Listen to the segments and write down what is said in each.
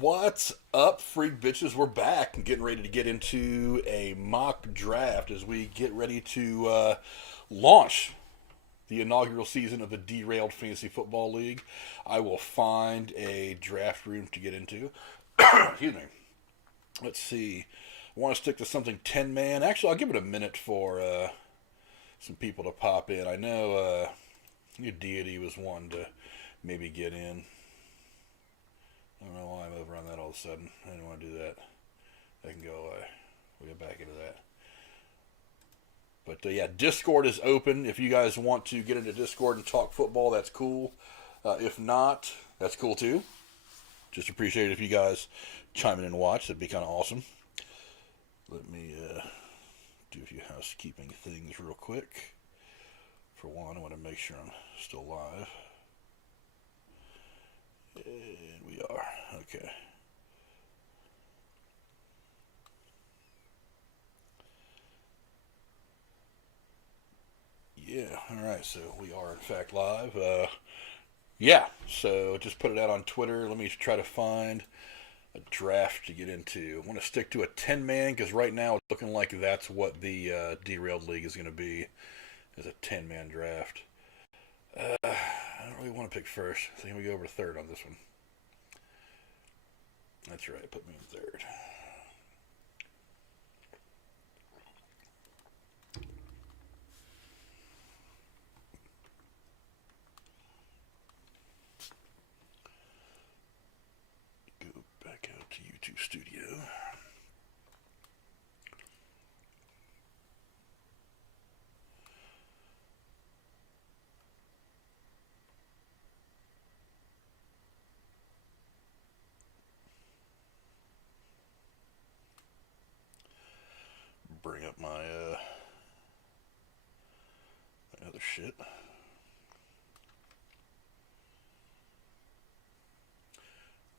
What's up, freak bitches? We're back and getting ready to get into a mock draft as we get ready to launch the inaugural season of the Derailed Fantasy Football League. I will find a draft room to get into. Excuse me. Let's see. I want to stick to something 10 man. Actually, I'll give it a minute for some people to pop in. I know your deity was one to maybe get in. I don't know why I'm over on that all of a sudden. I didn't want to do that. I can go away. We'll get back into that. But yeah, Discord is open. If you guys want to get into Discord and talk football, that's cool. If not, that's cool too. Just appreciate it if you guys chime in and watch. That'd be kind of awesome. Let me do a few housekeeping things real quick. For one, I want to make sure I'm still live. And we are. Okay. Yeah, alright, so we are in fact live. Yeah, so just put it out on Twitter. Let me try to find a draft to get into. I want to stick to a 10 man because right now it's looking like that's what the Derailed League is going to be, is a 10 man draft. I don't really want to pick first, so I'm going to go over third on this one. That's right, put me in third. Go back out to YouTube Studio. Bring up my other shit.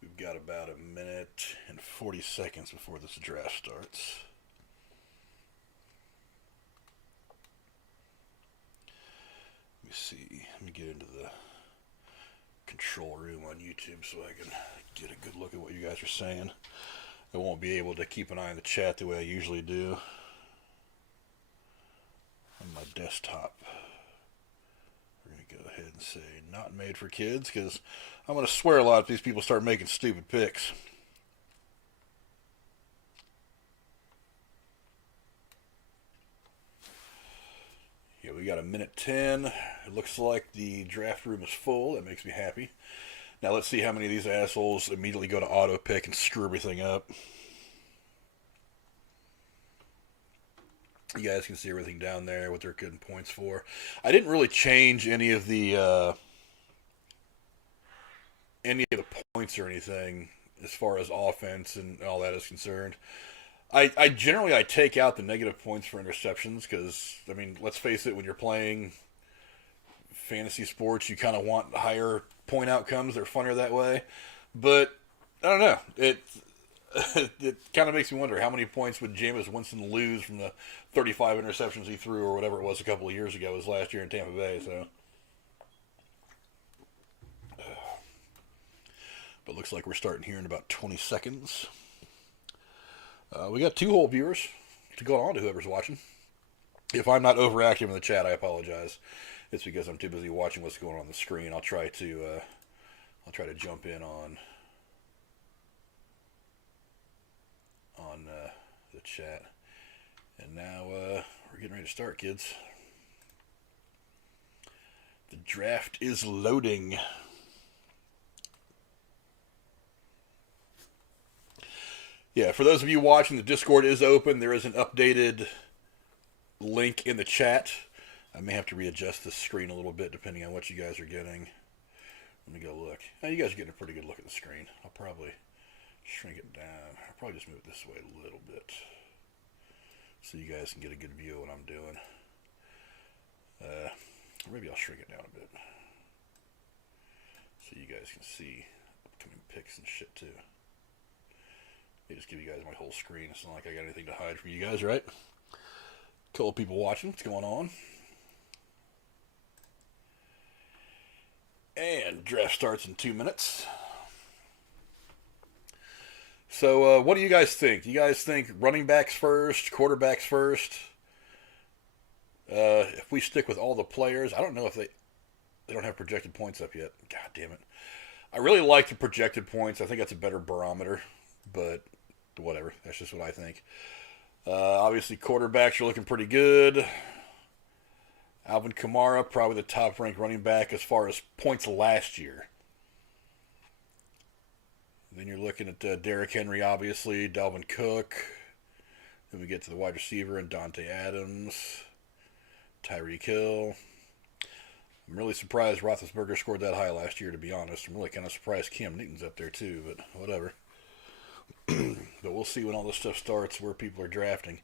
We've got about a minute and 40 seconds before this draft starts. Let me see. Let me get into the control room on YouTube so I can get a good look at what you guys are saying. I won't be able to keep an eye on the chat the way I usually do on my desktop. We're going to go ahead and say not made for kids because I'm going to swear a lot if these people start making stupid picks. Yeah, we got a minute 10. It looks like the draft room is full. That makes me happy. Now let's see how many of these assholes immediately go to auto pick and screw everything up. You guys can see everything down there, what they're getting points for. I didn't really change any of the points or anything as far as offense and all that is concerned. I generally I take out the negative points for interceptions because I mean let's face it, when you're playing fantasy sports you kind of want higher point outcomes. They're funnier that way, but I don't know. It kind of makes me wonder how many points would Jameis Winston lose from the 35 interceptions he threw or whatever it was a couple of years ago. It was last year in Tampa Bay. So, but looks like we're starting here in about 20 seconds. We got 2 whole viewers to go on to whoever's watching. If I'm not overactive in the chat, I apologize. It's because I'm too busy watching what's going on the screen. I'll try to jump in on the chat. And now we're getting ready to start, kids. The draft is loading. Yeah, for those of you watching, the Discord is open. There is an updated link in the chat. I may have to readjust the screen a little bit depending on what you guys are getting. Let me go look. Now, you guys are getting a pretty good look at the screen. I'll probably shrink it down. I'll probably just move it this way a little bit so you guys can get a good view of what I'm doing. Maybe I'll shrink it down a bit so you guys can see upcoming picks and shit too. They just give you guys my whole screen. It's not like I got anything to hide from you guys, right? Couple of people watching. What's going on? And draft starts in 2 minutes. So, what do you guys think? Do you guys think running backs first, quarterbacks first? If we stick with all the players, I don't know if they don't have projected points up yet. God damn it! I really like the projected points. I think that's a better barometer, but whatever. That's just what I think. Obviously, quarterbacks are looking pretty good. Alvin Kamara, probably the top-ranked running back as far as points last year. Then you're looking at Derrick Henry, obviously, Dalvin Cook. Then we get to the wide receiver and Devonte Adams, Tyreek Hill. I'm really surprised Roethlisberger scored that high last year, to be honest. I'm really kind of surprised Cam Newton's up there, too, but whatever. But we'll see when all this stuff starts where people are drafting.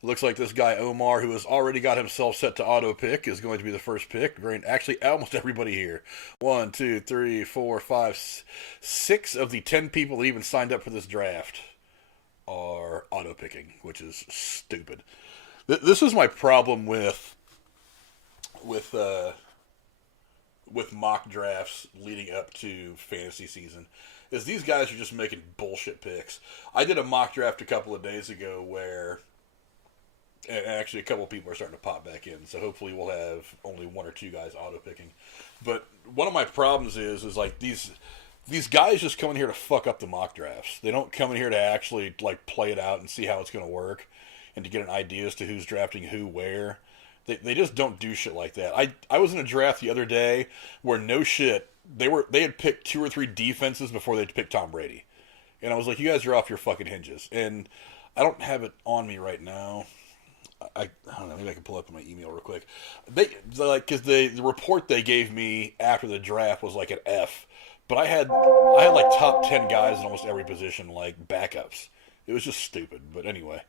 It looks like this guy, Omar, who has already got himself set to auto-pick, is going to be the first pick. Actually, almost everybody here. 1, 2, 3, 4, 5, 6 of the 10 people that even signed up for this draft are auto-picking, which is stupid. This is my problem with mock drafts leading up to fantasy season, is these guys are just making bullshit picks. I did a mock draft a couple of days ago where, and actually a couple of people are starting to pop back in, so hopefully we'll have only 1 or 2 guys auto-picking. But one of my problems is like these guys just come in here to fuck up the mock drafts. They don't come in here to actually like play it out and see how it's going to work and to get an idea as to who's drafting who where. They just don't do shit like that. I was in a draft the other day where no shit, they had picked 2 or 3 defenses before they'd picked Tom Brady. And I was like, you guys are off your fucking hinges. And I don't have it on me right now. I don't know, maybe I can pull up my email real quick. Because the report they gave me after the draft was like an F. But I had like top 10 guys in almost every position, like backups. It was just stupid. But anyway,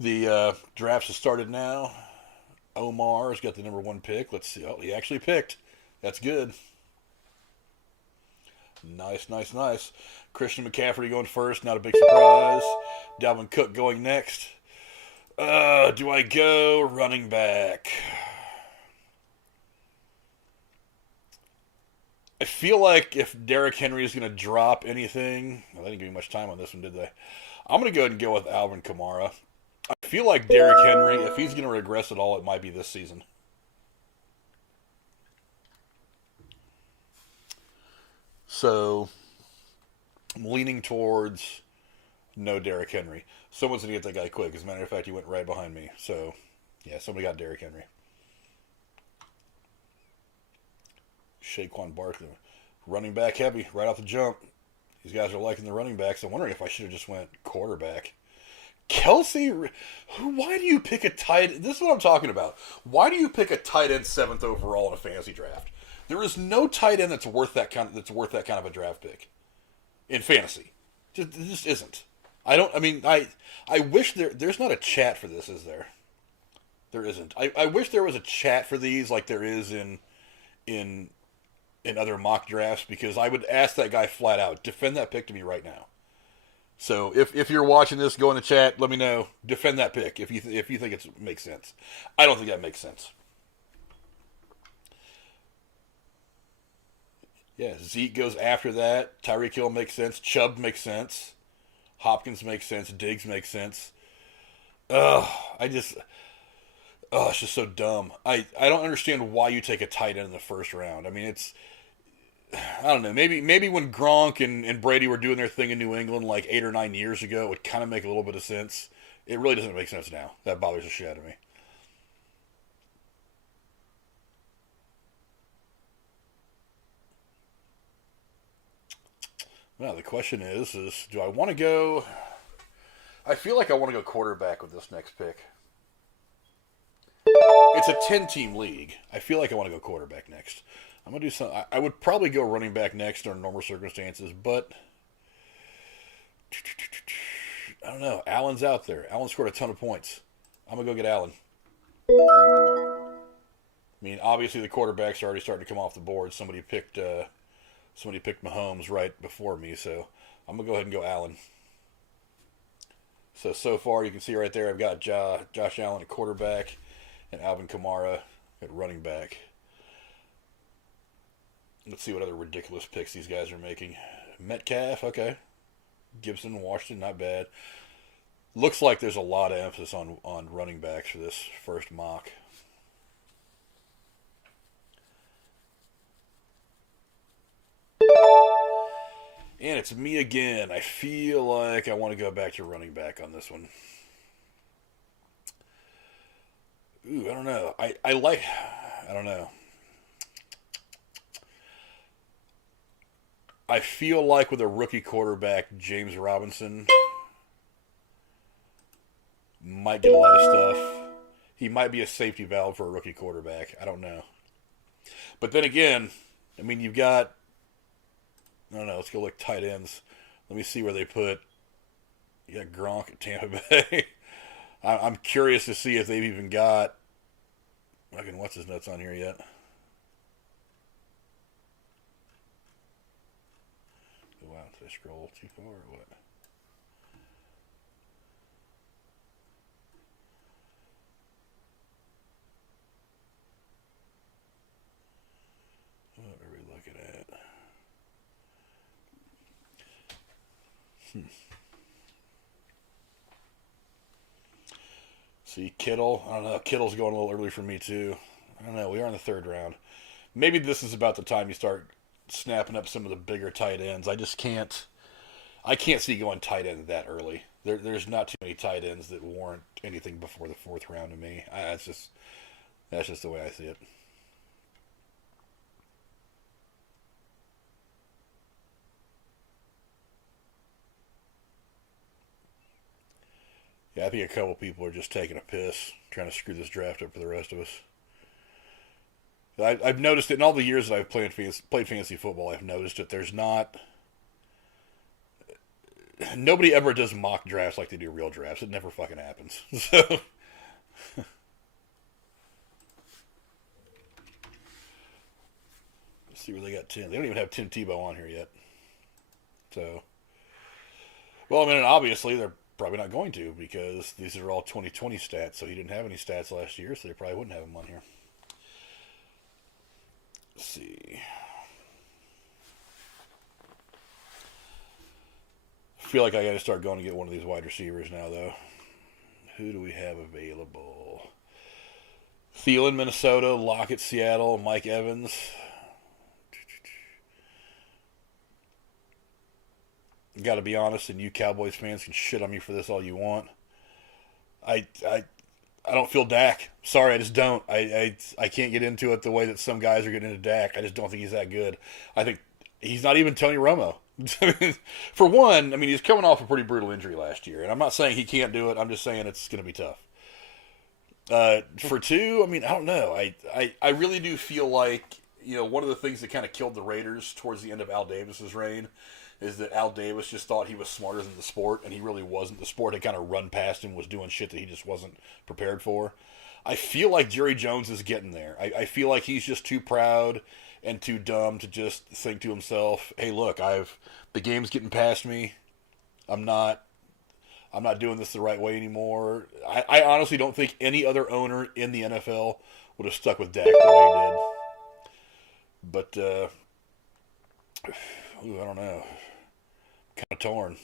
the drafts have started now. Omar's got the number 1 pick. Let's see. Oh, he actually picked. That's good. Nice. Christian McCaffrey going first. Not a big surprise. Dalvin Cook going next. Do I go running back? I feel like if Derrick Henry is going to drop anything, well, they didn't give me much time on this one, did they? I'm going to go ahead and go with Alvin Kamara. I feel like Derrick Henry, if he's going to regress at all, it might be this season. So, I'm leaning towards no Derrick Henry. Someone's going to get that guy quick. As a matter of fact, he went right behind me. So, yeah, somebody got Derrick Henry. Saquon Barkley. Running back heavy, right off the jump. These guys are liking the running backs. I'm wondering if I should have just went quarterback. Kelsey, why do you pick a tight end? This is what I'm talking about. Why do you pick a tight end 7th overall in a fantasy draft? There is no tight end that's worth that kind of a draft pick in fantasy. It just isn't. I wish there's not a chat for this, is there? There isn't. I wish there was a chat for these like there is in other mock drafts, because I would ask that guy flat out, defend that pick to me right now. So if you're watching this, go in the chat, let me know. Defend that pick if you think it makes sense. I don't think that makes sense. Yeah, Zeke goes after that. Tyreek Hill makes sense. Chubb makes sense. Hopkins makes sense. Diggs makes sense. It's just so dumb. I don't understand why you take a tight end in the first round. I mean, I don't know. Maybe when Gronk and Brady were doing their thing in New England like 8 or 9 years ago, it would kind of make a little bit of sense. It really doesn't make sense now. That bothers the shit out of me. Now the question is do I want to go? I feel like I want to go quarterback with this next pick. It's a 10-team league. I feel like I want to go quarterback next. I'm going to do some. I would probably go running back next under normal circumstances, but I don't know. Allen's out there. Allen scored a ton of points. I'm going to go get Allen. I mean, obviously the quarterbacks are already starting to come off the board. Somebody picked Mahomes right before me, so I'm going to go ahead and go Allen. So far you can see right there I've got Josh Allen at quarterback and Alvin Kamara at running back. Let's see what other ridiculous picks these guys are making. Metcalf, okay. Gibson, Washington, not bad. Looks like there's a lot of emphasis on running backs for this first mock. And it's me again. I feel like I want to go back to running back on this one. Ooh, I don't know. I don't know. I feel like with a rookie quarterback, James Robinson might get a lot of stuff. He might be a safety valve for a rookie quarterback. I don't know. But then again, I mean, you've got, I don't know, let's go look tight ends. Let me see where they put, you got Gronk at Tampa Bay. I'm curious to see if they've even got, fucking what's his nuts on here yet. Wow, did I scroll too far or what? What are we looking at? See, Kittle. I don't know. Kittle's going a little early for me, too. I don't know. We are in the third round. Maybe this is about the time you start snapping up some of the bigger tight ends. I can't see going tight end that early. There's not too many tight ends that warrant anything before the fourth round to me. That's just the way I see it. Yeah, I think a couple people are just taking a piss, trying to screw this draft up for the rest of us. I've noticed it in all the years that I've played fantasy football. I've noticed that there's not nobody ever does mock drafts like they do real drafts. It never fucking happens. So let's see where they got Tim. They don't even have Tim Tebow on here yet. So, well, I mean, obviously they're probably not going to because these are all 2020 stats. So he didn't have any stats last year, so they probably wouldn't have him on here. Let's see. I feel like I got to start going to get one of these wide receivers now, though. Who do we have available? Thielen, Minnesota. Lockett, Seattle. Mike Evans. Got to be honest, and you Cowboys fans can shit on me for this all you want. I don't feel Dak. Sorry, I just don't. I can't get into it the way that some guys are getting into Dak. I just don't think he's that good. I think he's not even Tony Romo. For one, I mean, he's coming off a pretty brutal injury last year, and I'm not saying he can't do it. I'm just saying it's going to be tough. For two, I mean, I don't know. I really do feel like, one of the things that kind of killed the Raiders towards the end of Al Davis's reign is that Al Davis just thought he was smarter than the sport, and he really wasn't. The sport had kind of run past him, was doing shit that he just wasn't prepared for. I feel like Jerry Jones is getting there. I feel like he's just too proud and too dumb to just think to himself, "Hey, look, the game's getting past me. I'm not doing this the right way anymore." I honestly don't think any other owner in the NFL would have stuck with Dak the way he did. But I don't know. Kind of torn.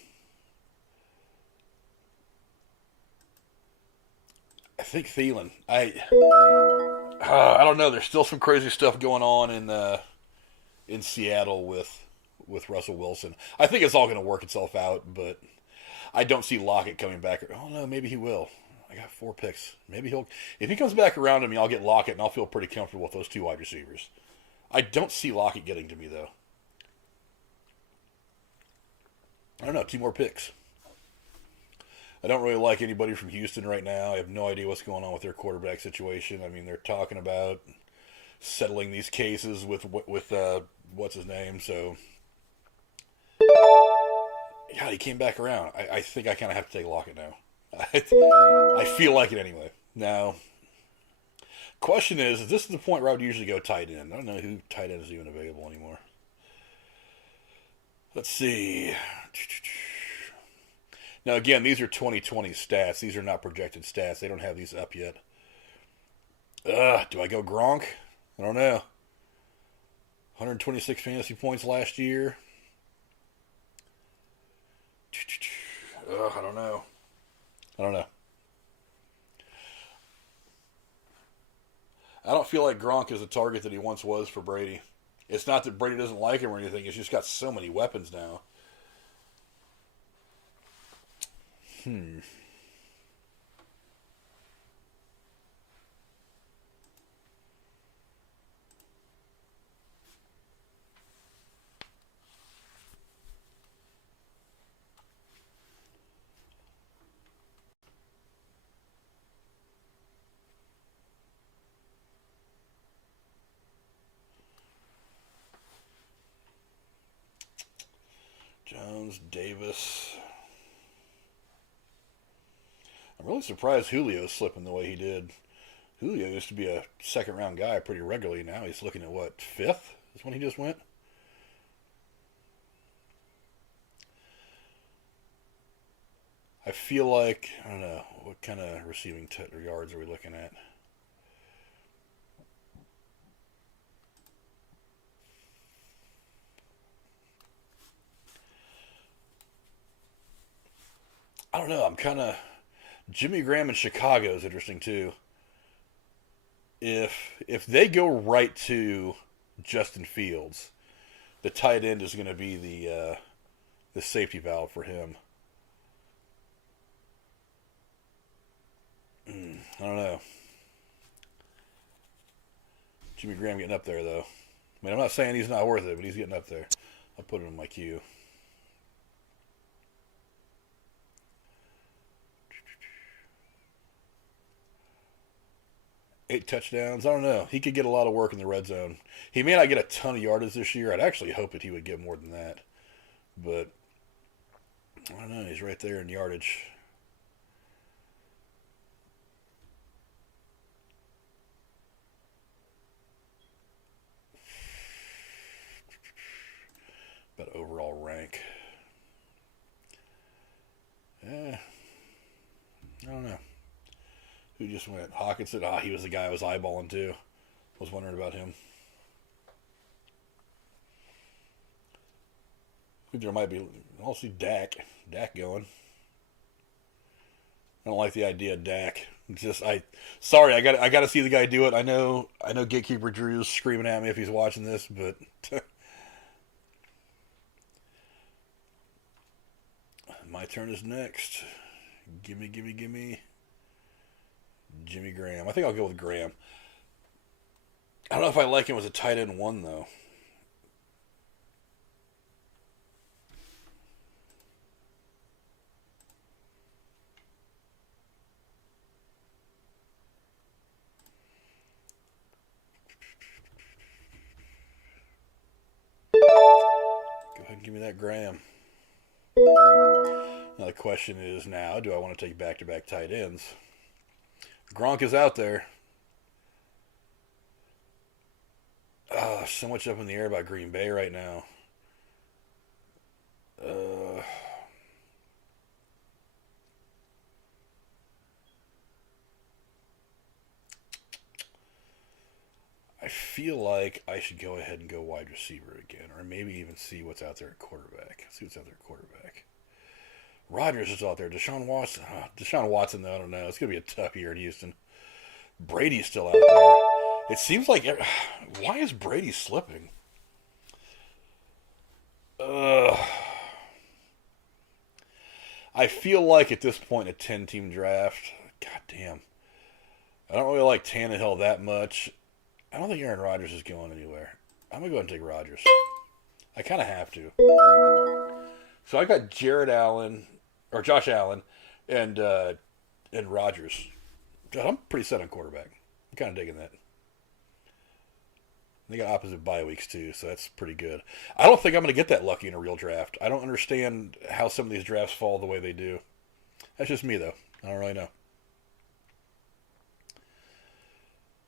I think Thielen. I don't know. There's still some crazy stuff going on in Seattle with Russell Wilson. I think it's all going to work itself out, but I don't see Lockett coming back. Oh no, maybe he will. I got 4 picks. Maybe if he comes back around to me, I'll get Lockett and I'll feel pretty comfortable with those 2 wide receivers. I don't see Lockett getting to me though. I don't know, 2 more picks. I don't really like anybody from Houston right now. I have no idea what's going on with their quarterback situation. I mean, they're talking about settling these cases with what's his name. So, yeah, he came back around. I think I kind of have to take Lockett now. I feel like it anyway. Now, question is this is the point where I would usually go tight end. I don't know who tight end is even available anymore. Let's see. Now, again, these are 2020 stats. These are not projected stats. They don't have these up yet. Do I go Gronk? I don't know. 126 fantasy points last year. I don't know. I don't know. I don't feel like Gronk is the target that he once was for Brady. It's not that Brady doesn't like him or anything. He's just got so many weapons now. Jones, Davis. I'm really surprised Julio's slipping the way he did. Julio used to be a second round guy pretty regularly. Now he's looking at what, fifth is when he just went? I feel like, I don't know, what kind of receiving yards are we looking at? I don't know. I'm kind of. Jimmy Graham in Chicago is interesting too. If they go right to Justin Fields, the tight end is going to be the safety valve for him. I don't know. Jimmy Graham getting up there though. I mean, I'm not saying he's not worth it, but he's getting up there. I'll put him in my queue. 8 touchdowns. I don't know. He could get a lot of work in the red zone. He may not get a ton of yardage this year. I'd actually hope that he would get more than that. But I don't know. He's right there in yardage. But overall rank. I don't know. Who just went? Hawkinson. He was the guy I was eyeballing too. Was wondering about him. I think there might be. I'll see Dak. Dak going. I don't like the idea of Dak. It's just Sorry, I got to see the guy do it. I know. Gatekeeper Drew's screaming at me if he's watching this, but. My turn is next. Gimme. Jimmy Graham. I think I'll go with Graham. I don't know if I like him as a tight end one, though. Go ahead and give me that Graham. Now the question is now, do I want to take back-to-back tight ends? Gronk is out there. So much up in the air about Green Bay right now. I feel like I should go ahead and go wide receiver again, or maybe even see what's out there at quarterback. See what's out there at quarterback. Rodgers is out there. Deshaun Watson, though, I don't know. It's going to be a tough year in Houston. Brady's still out there. It seems like... Why is Brady slipping? I feel like at this point in a 10-team draft, god damn, I don't really like Tannehill that much. I don't think Aaron Rodgers is going anywhere. I'm going to go ahead and take Rodgers. I kind of have to. So I got Josh Allen, and Rodgers. God, I'm pretty set on quarterback. I'm kind of digging that. They got opposite bye weeks too, so that's pretty good. I don't think I'm going to get that lucky in a real draft. I don't understand how some of these drafts fall the way they do. That's just me, though. I don't really know.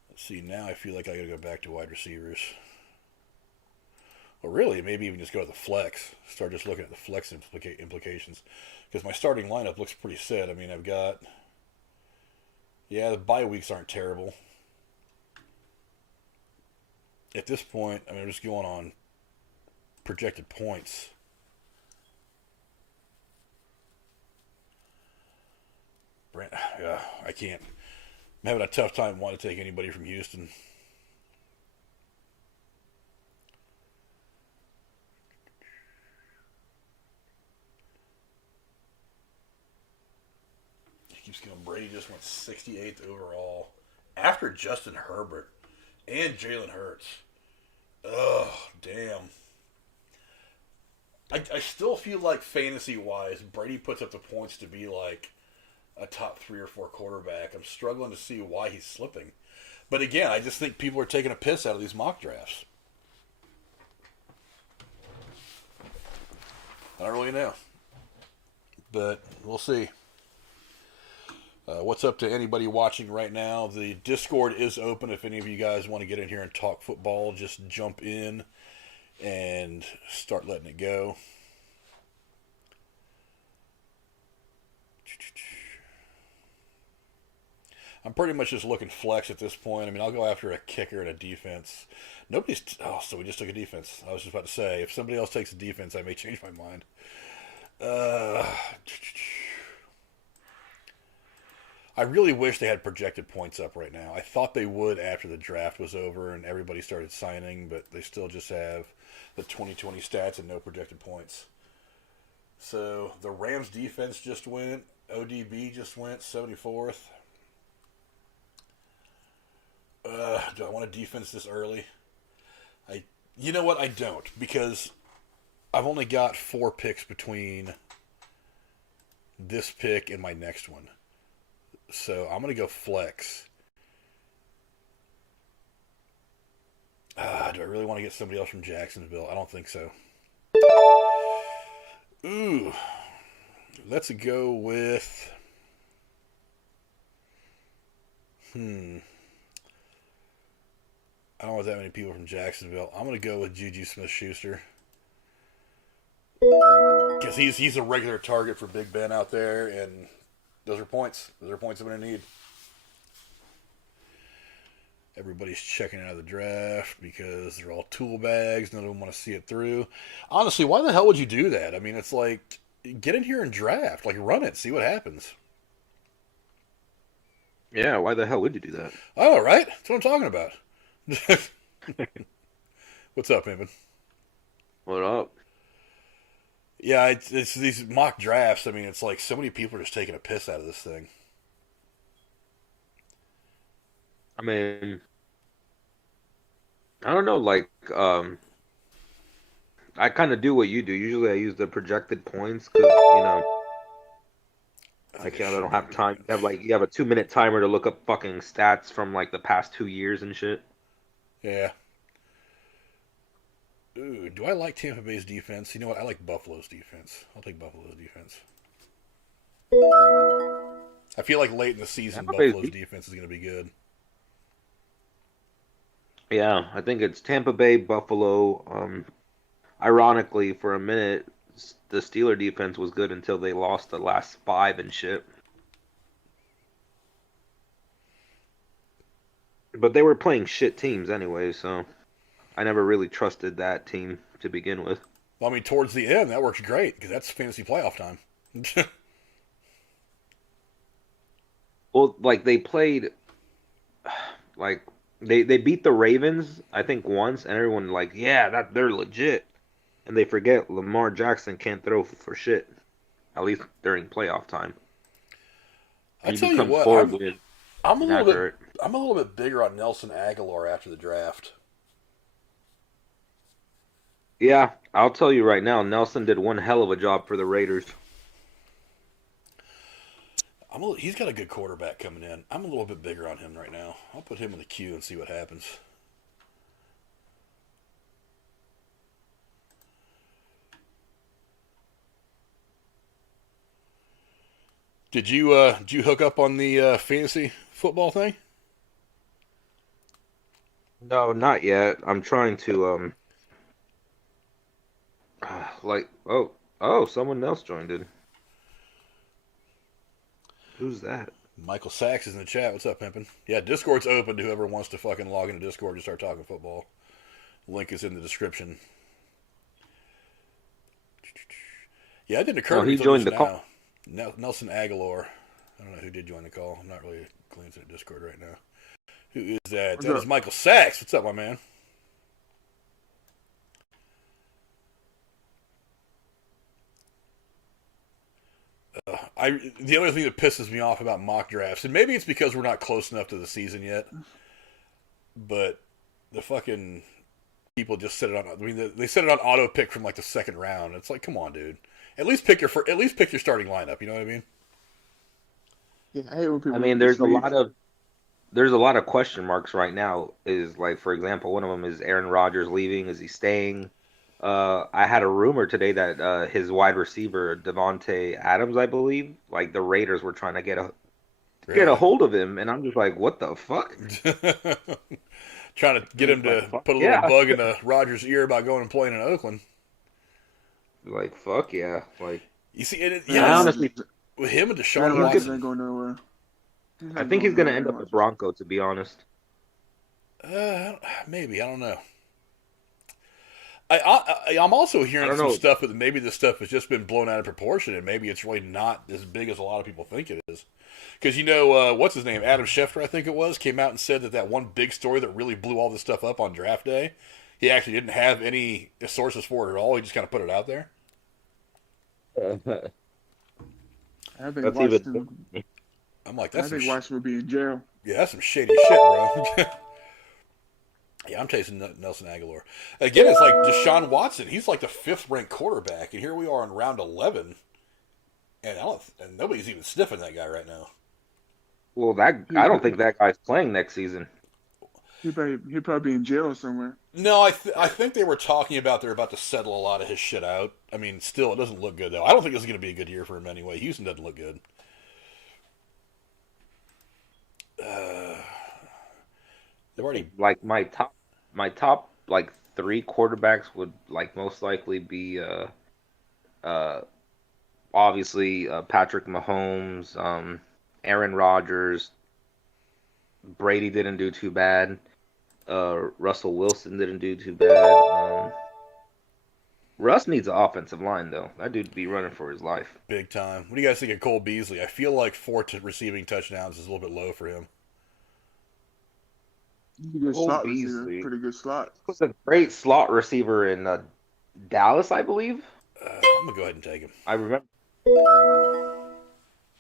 Let's see, now I feel like I got to go back to wide receivers. Well, really, maybe even just go to the flex. Start just looking at the flex implications. Because my starting lineup looks pretty set. I mean, I've got... Yeah, the bye weeks aren't terrible. At this point, I mean, I'm just going on projected points. Yeah, I can't. I'm having a tough time wanting to take anybody from Houston. He keeps going. Brady just went 68th overall after Justin Herbert and Jalen Hurts. Ugh, damn. I still feel like fantasy-wise, Brady puts up the points to be like a top 3 or 4 quarterback. I'm struggling to see why he's slipping. But again, I just think people are taking a piss out of these mock drafts. I don't really know. But we'll see. What's up to anybody watching right now? The Discord is open. If any of you guys want to get in here and talk football, just jump in and start letting it go. I'm pretty much just looking flex at this point. I mean, I'll go after a kicker and a defense. So we just took a defense. I was just about to say, if somebody else takes a defense, I may change my mind. I really wish they had projected points up right now. I thought they would after the draft was over and everybody started signing, but they still just have the 2020 stats and no projected points. So the Rams defense just went. ODB just went 74th. Do I want a defense this early? You know what? I don't, because I've only got 4 picks between this pick and my next one. So I'm going to go flex. Do I really want to get somebody else from Jacksonville? I don't think so. Ooh. Let's go with... I don't want that many people from Jacksonville. I'm going to go with Juju Smith-Schuster. Because he's a regular target for Big Ben out there, and those are points. Those are points I'm going to need. Everybody's checking out of the draft because they're all tool bags. None of them want to see it through. Honestly, why the hell would you do that? I mean, it's like, get in here and draft. Like, run it. See what happens. Yeah, why the hell would you do that? Oh, right? That's what I'm talking about. What's up, Evan? What up? Yeah, it's these mock drafts. I mean, it's like so many people are just taking a piss out of this thing. I mean, I don't know, like, I kind of do what you do. Usually I use the projected points because, I don't have time. You have a 2-minute timer to look up fucking stats from like the past 2 years and shit. Yeah. Ooh, do I like Tampa Bay's defense? You know what? I like Buffalo's defense. I'll take Buffalo's defense. I feel like late in the season, Buffalo's defense is going to be good. Yeah, I think it's Tampa Bay, Buffalo. Ironically, for a minute, the Steeler defense was good until they lost the last 5 and shit. But they were playing shit teams anyway, so I never really trusted that team to begin with. Well, I mean, towards the end, that works great because that's fantasy playoff time. Well, like they played, like they beat the Ravens, I think once, and everyone like, yeah, that they're legit, and they forget Lamar Jackson can't throw for shit, at least during playoff time. I tell you what, I'm a little bit bigger on Nelson Aguilar after the draft. Yeah, I'll tell you right now, Nelson did one hell of a job for the Raiders. He's got a good quarterback coming in. I'm a little bit bigger on him right now. I'll put him in the queue and see what happens. Did you hook up on the fantasy football thing? No, not yet. I'm trying to someone else joined it. Who's that? Michael Sachs is in the chat. What's up, pimpin'? Yeah, Discord's open to whoever wants to fucking log into Discord and start talking football. Link is in the description. Yeah, it didn't occur to me. He joined the call. Nelson Aguilar. I don't know who did join the call. I'm not really glancing at Discord right now. Who is that? What's That up? is Michael Sachs. What's up, my man? The other thing that pisses me off about mock drafts, and maybe it's because we're not close enough to the season yet, but the fucking people just set it on. I mean, they set it on auto pick from like the second round. It's like, come on, dude. At least pick your starting lineup. You know what I mean? Yeah, I hate when I people mean, do this league. there's a lot of question marks right now. Is like, for example, one of them is Aaron Rodgers leaving. Is he staying? I had a rumor today that his wide receiver Devonte Adams, I believe, like the Raiders were trying to get a Really? hold of him, and I'm just like, what the fuck? Trying to get him Like, to fuck put a little yeah, bug in Rogers' ear about going and playing in Oakland. like fuck yeah, like You see, and Aaron I it's honestly, Rodgers, with him and Aaron Deshaun he's Rodgers good. ain't Watson. going nowhere. He's I not think going he's gonna nowhere, end Aaron up a Rodgers. Bronco, to be honest. Maybe I don't know. I'm also I hearing don't some know. stuff that maybe this stuff has just been blown out of proportion, and maybe it's really not as big as a lot of people think it is. Because what's his name? Adam Schefter, I think it was, came out and said that one big story that really blew all this stuff up on draft day, he actually didn't have any sources for it at all. He just kind of put it out there. I think That's even. Washington. I'm like, I that's some think Washington will be in jail. yeah, that's some shady shit, bro. Yeah, I'm chasing Nelson Aguilar. Again, it's like Deshaun Watson. He's like the fifth ranked quarterback, and here we are in round 11, and nobody's even sniffing that guy right now. Well, that He, I he, don't think that guy's playing next season. he'll probably be in jail somewhere. No, I think they were talking about they're about to settle a lot of his shit out. I mean, still, it doesn't look good though. I don't think this is going to be a good year for him anyway. Houston doesn't look good. Uh, they've already Like my top like three quarterbacks would like most likely be uh obviously Patrick Mahomes, Aaron Rodgers, Brady didn't do too bad. Russell Wilson didn't do too bad. Russ needs an offensive line though. That dude be running for his life. big time. What do you guys think of Cole Beasley? I feel like receiving touchdowns is a little bit low for him. He's a good Cole slot receiver. Beasley Pretty good slot. was a great slot receiver in Dallas, I believe. I'm gonna go ahead and take him. I remember.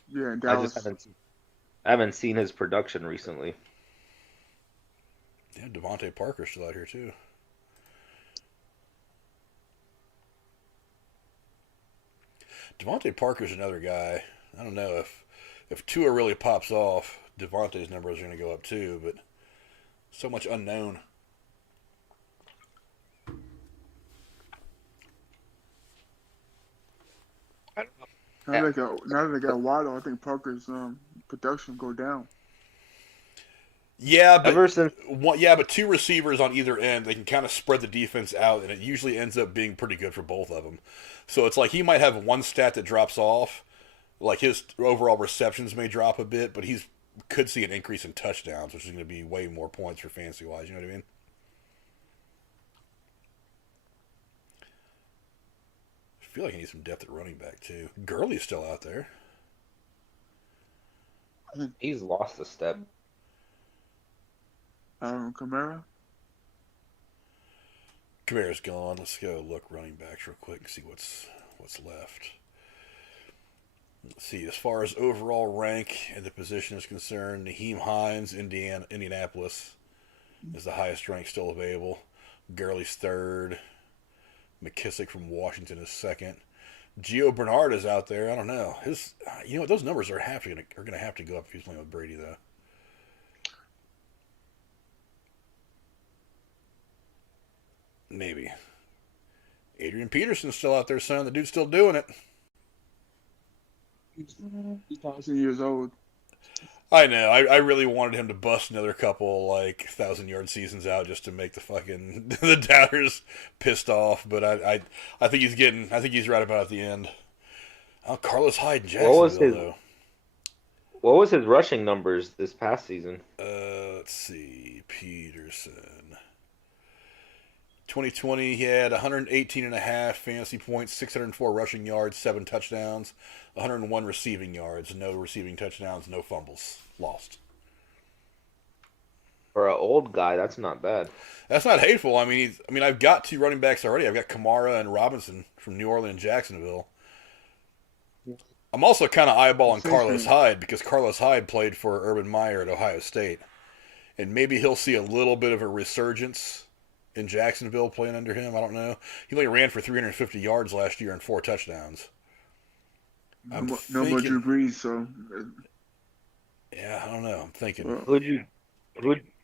Yeah, in I just Dallas. haven't seen his production recently. Yeah, Devonte Parker's still out here too. Devonte Parker's another guy. I don't know if Tua really pops off, Devontae's numbers are going to go up too. But so much unknown. Now that they got Waddle, I think Parker's production go down. Yeah, but Ever since but two receivers on either end, they can kind of spread the defense out, and it usually ends up being pretty good for both of them. So it's like he might have one stat that drops off, like his overall receptions may drop a bit, but he's could see an increase in touchdowns, which is going to be way more points for fantasy wise. You know what I mean? I feel like he needs some depth at running back too. Gurley's still out there. he's lost a step. Kamara. Kamara's gone. Let's go look running backs real quick and see what's left. Let's see. As far as overall rank and the position is concerned, Naheem Hines, Indianapolis, is the highest rank still available. Gurley's third. McKissick from Washington is second. Gio Bernard is out there. I don't know. Those numbers are going to have to go up if he's playing with Brady though. Maybe. Adrian Peterson's still out there, son. The dude's still doing it. He's 1,000 years old. I know. I really wanted him to bust another couple 1,000-yard seasons out just to make the fucking the doubters pissed off. But I think he's right about at the end. Oh, Carlos Hyde in Jacksonville though. What was his rushing numbers this past season? Let's see. Peterson. 2020, he had 118 and a half fantasy points, 604 rushing yards, 7 touchdowns, 101 receiving yards, no receiving touchdowns, no fumbles lost. For an old guy, that's not bad. That's not hateful. I mean, I've got 2 running backs already. I've got Kamara and Robinson from New Orleans and Jacksonville. I'm also kind of eyeballing Carlos Hyde because Carlos Hyde played for Urban Meyer at Ohio State. And maybe he'll see a little bit of a resurgence in Jacksonville playing under him. I don't know. He only ran for 350 yards last year and 4 touchdowns. No more Drew Brees, so. Yeah, I don't know. I'm thinking.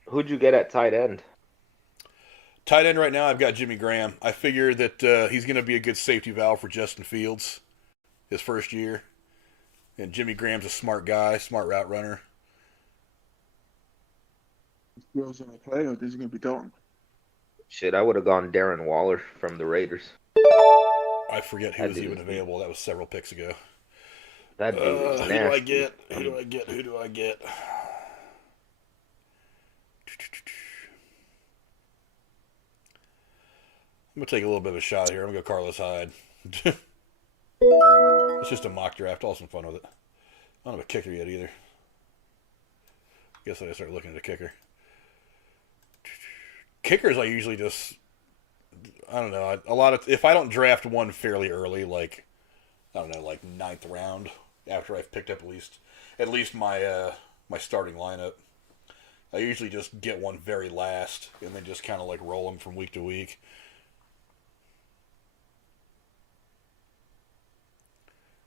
Who'd you get at tight end? Tight end right now, I've got Jimmy Graham. I figure that he's going to be a good safety valve for Justin Fields his first year. And Jimmy Graham's a smart guy, smart route runner. Fields going to play, or is he going to be Dalton? Shit, I would have gone Darren Waller from the Raiders. I forget who was even available. That was several picks ago. That dude is nasty. Who do I get? Who do I get? I'm going to take a little bit of a shot here. I'm going to go Carlos Hyde. It's just a mock draft. I'll have some fun with it. I don't have a kicker yet either. Guess I gotta start looking at a kicker. Kickers, I usually just, I don't know. If I don't draft one fairly early, like, I don't know, like 9th round, after I've picked up at least my my starting lineup, I usually just get one very last and then just kind of like roll them from week to week.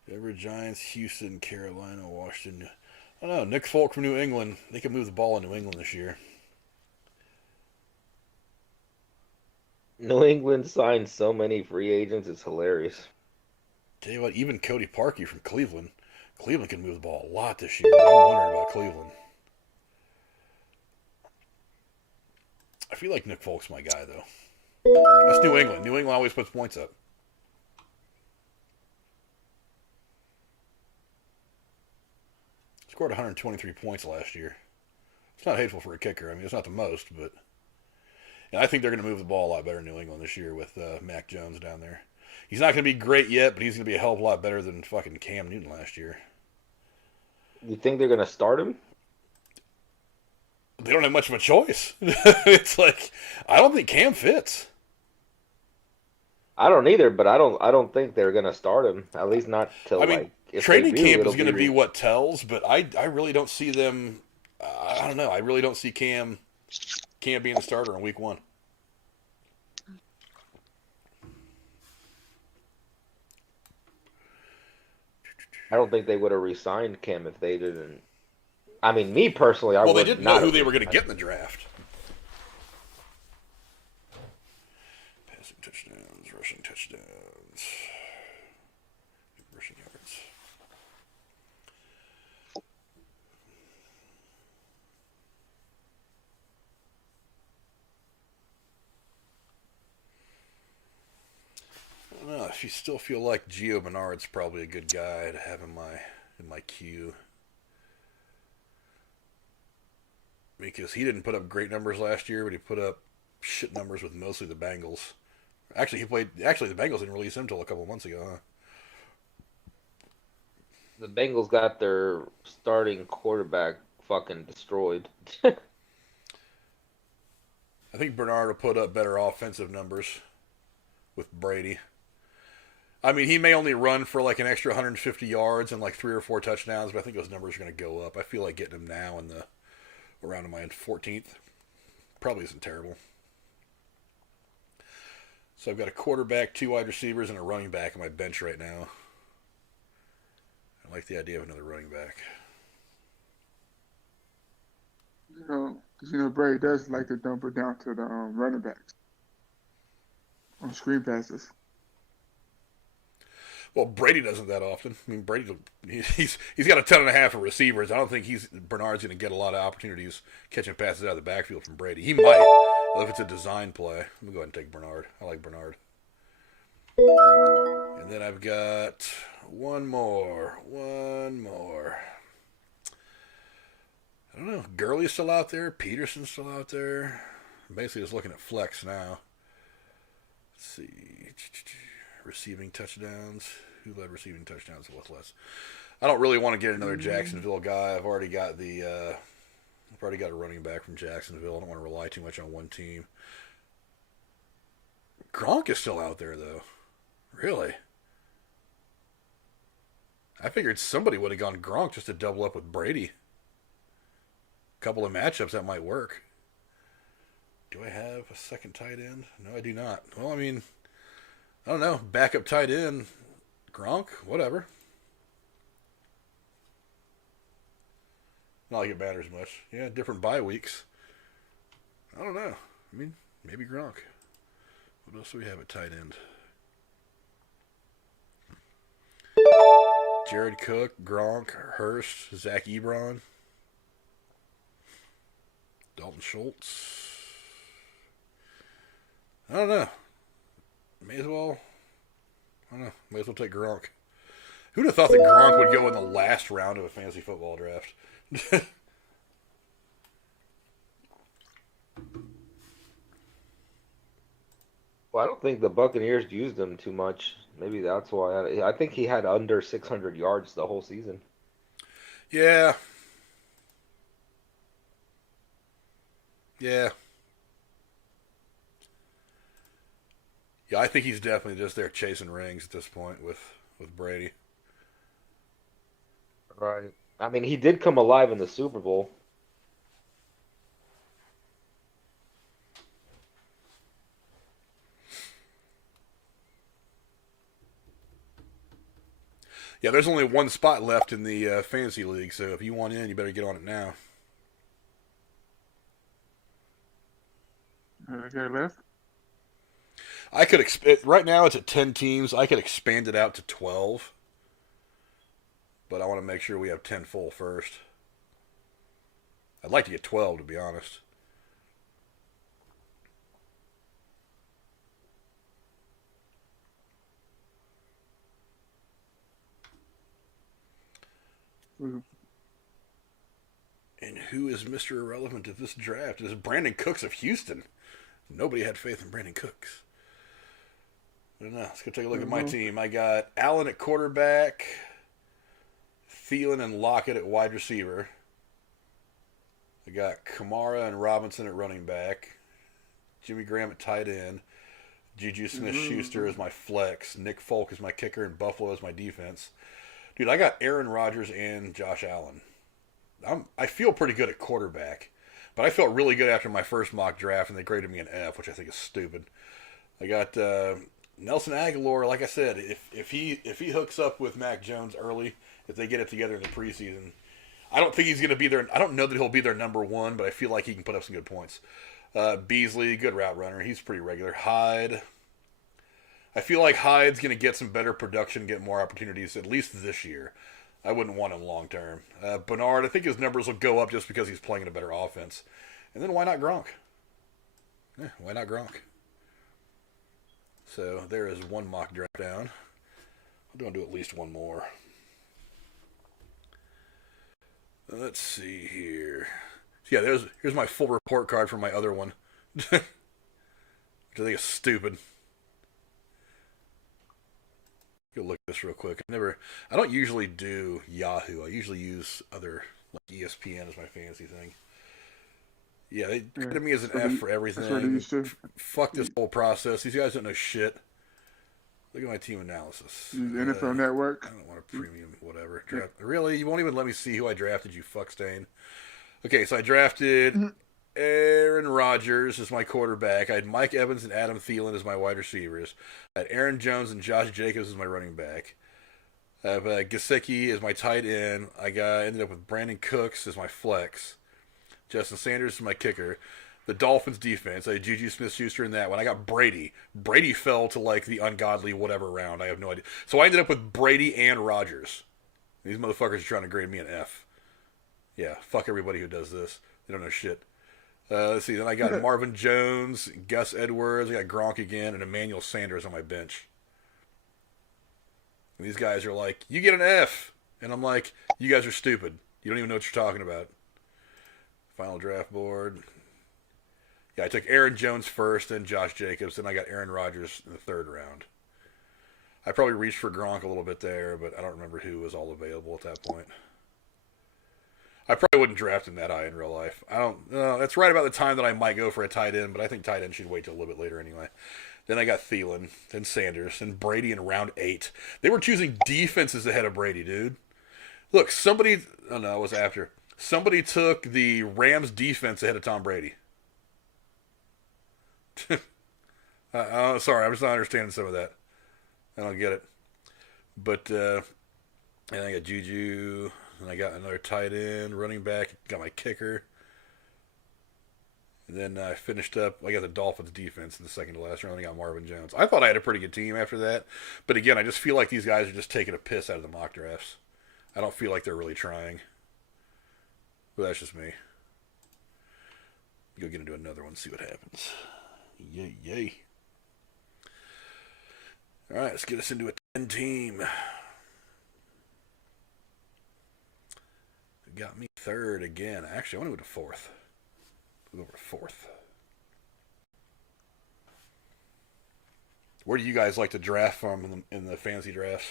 Denver Giants, Houston, Carolina, Washington. I don't know. Nick Folk from New England. They can move the ball in New England this year. New England signed so many free agents. It's hilarious. Tell you what, even Cody Parkey from Cleveland. Cleveland can move the ball a lot this year. I'm wondering about Cleveland. I feel like Nick Folk's my guy, though. That's New England. New England always puts points up. Scored 123 points last year. It's not hateful for a kicker. I mean, it's not the most, but... And I think they're going to move the ball a lot better in New England this year with Mac Jones down there. He's not going to be great yet, but he's going to be a hell of a lot better than fucking Cam Newton last year. You think they're going to start him? They don't have much of a choice. It's like, I don't think Cam fits. I don't either, but I don't think they're going to start him. At least not till training camp is going to be what tells, but I really don't see them. I don't know. I really don't see Cam being the starter in week 1. I don't think they would have re-signed Cam if they didn't. I mean, me personally, they didn't know who they were going to get in the draft. Passing touchdowns, rushing touchdowns, rushing yards. I don't know if you still feel like Gio Bernard's probably a good guy to have in my queue. Because he didn't put up great numbers last year, but he put up shit numbers with mostly the Bengals. Actually, the Bengals didn't release him until a couple of months ago, huh? The Bengals got their starting quarterback fucking destroyed. I think Bernard will put up better offensive numbers with Brady. I mean, he may only run for like an extra 150 yards and like 3 or 4 touchdowns, but I think those numbers are going to go up. I feel like getting him now around my 14th probably isn't terrible. So I've got a quarterback, 2 wide receivers, and a running back on my bench right now. I like the idea of another running back. Because Brady does like to dump it down to the running backs on screen passes. Well, Brady doesn't that often. I mean, Brady, he's got a ton and a half of receivers. I don't think Bernard's going to get a lot of opportunities catching passes out of the backfield from Brady. He might, if it's a design play. I'm going to go ahead and take Bernard. I like Bernard. And then I've got one more. I don't know. Gurley's still out there. Peterson's still out there. I'm basically just looking at flex now. see. Receiving touchdowns. Who led receiving touchdowns with less? I don't really want to get another Jacksonville guy. I've already got a running back from Jacksonville. I don't want to rely too much on one team. Gronk is still out there, though. Really? I figured somebody would have gone Gronk just to double up with Brady. A couple of matchups that might work. Do I have a second tight end? No, I do not. Well, I mean, I don't know. Backup tight end, Gronk, whatever. Not like it matters much. Yeah, different bye weeks. I don't know. I mean, maybe Gronk. What else do we have at tight end? Jared Cook, Gronk, Hurst, Zach Ebron, Dalton Schultz. I don't know. May as well. I don't know. May as well take Gronk. Who'd have thought that Gronk would go in the last round of a fantasy football draft? Well, I don't think the Buccaneers used him too much. Maybe that's why. I think he had under 600 yards the whole season. Yeah. Yeah. Yeah, I think he's definitely just there chasing rings at this point with Brady. Right. I mean, he did come alive in the Super Bowl. Yeah, there's only one spot left in the fantasy league, so if you want in, you better get on it now. Okay, left. I could right now it's at 10 teams. I could expand it out to 12, but I want to make sure we have 10 full first. I'd like to get 12, to be honest. Mm-hmm. And who is Mr. Irrelevant of this draft? It is Brandon Cooks of Houston. Nobody had faith in Brandon Cooks. I don't know. Let's go take a look at my team. I got Allen at quarterback, Thielen and Lockett at wide receiver. I got Kamara and Robinson at running back, Jimmy Graham at tight end, Juju Smith-Schuster as my flex, Nick Folk as my kicker, and Buffalo as my defense. Dude, I got Aaron Rodgers and Josh Allen. I feel pretty good at quarterback, but I felt really good after my first mock draft, and they graded me an F, which I think is stupid. I got Nelson Aguilar. Like I said, if he hooks up with Mac Jones early, if they get it together in the preseason, I don't think he's going to be there. I don't know that he'll be their number one, but I feel like he can put up some good points. Beasley, good route runner. He's pretty regular. Hyde. I feel like Hyde's going to get some better production, get more opportunities, at least this year. I wouldn't want him long term. Bernard, I think his numbers will go up just because he's playing in a better offense. And then why not Gronk? Yeah, why not Gronk? So there is one mock draft down. I'm going to do at least one more. Let's see here. So yeah, here's my full report card for my other one. Which I think is stupid. Go look at this real quick. I don't usually do Yahoo. I usually use other, like ESPN as my fantasy thing. Yeah, they graded me as an F for everything. Fuck this whole process. These guys don't know shit. Look at my team analysis. NFL Network. I don't want a premium, whatever. Really? You won't even let me see who I drafted, you fuckstain. Okay, so I drafted Aaron Rodgers as my quarterback. I had Mike Evans and Adam Thielen as my wide receivers. I had Aaron Jones and Josh Jacobs as my running back. I have Gesicki as my tight end. I ended up with Brandon Cooks as my flex. Justin Sanders as my kicker. The Dolphins defense. I had Juju Smith-Schuster in that one. I got Brady. Brady fell to like the ungodly whatever round. I have no idea. So I ended up with Brady and Rodgers. These motherfuckers are trying to grade me an F. Yeah, fuck everybody who does this. They don't know shit. Let's see. Then I got Marvin Jones, Gus Edwards. I got Gronk again, and Emmanuel Sanders on my bench. And these guys are like, you get an F. And I'm like, you guys are stupid. You don't even know what you're talking about. Final draft board. Yeah, I took Aaron Jones first, then Josh Jacobs, then I got Aaron Rodgers in the third round. I probably reached for Gronk a little bit there, but I don't remember who was all available at that point. I probably wouldn't draft him that high in real life. I don't. That's right about the time that I might go for a tight end, but I think tight end should wait till a little bit later anyway. Then I got Thielen, then Sanders, then Brady in round 8. They were choosing defenses ahead of Brady, dude. Look, somebody. Oh no, it was after. Somebody took the Rams defense ahead of Tom Brady. Sorry, I'm just not understanding some of that. I don't get it. But and I got Juju, and I got another tight end, running back, got my kicker. And then I finished up, I got the Dolphins defense in the second to last round. I got Marvin Jones. I thought I had a pretty good team after that. But again, I just feel like these guys are just taking a piss out of the mock drafts. I don't feel like they're really trying. But that's just me. Go get into another one, see what happens. Yay, yay. All right, let's get us into a 10 team. Got me third again. Actually, I want to go to fourth. We'll go over to fourth. Where do you guys like to draft from in the fantasy drafts?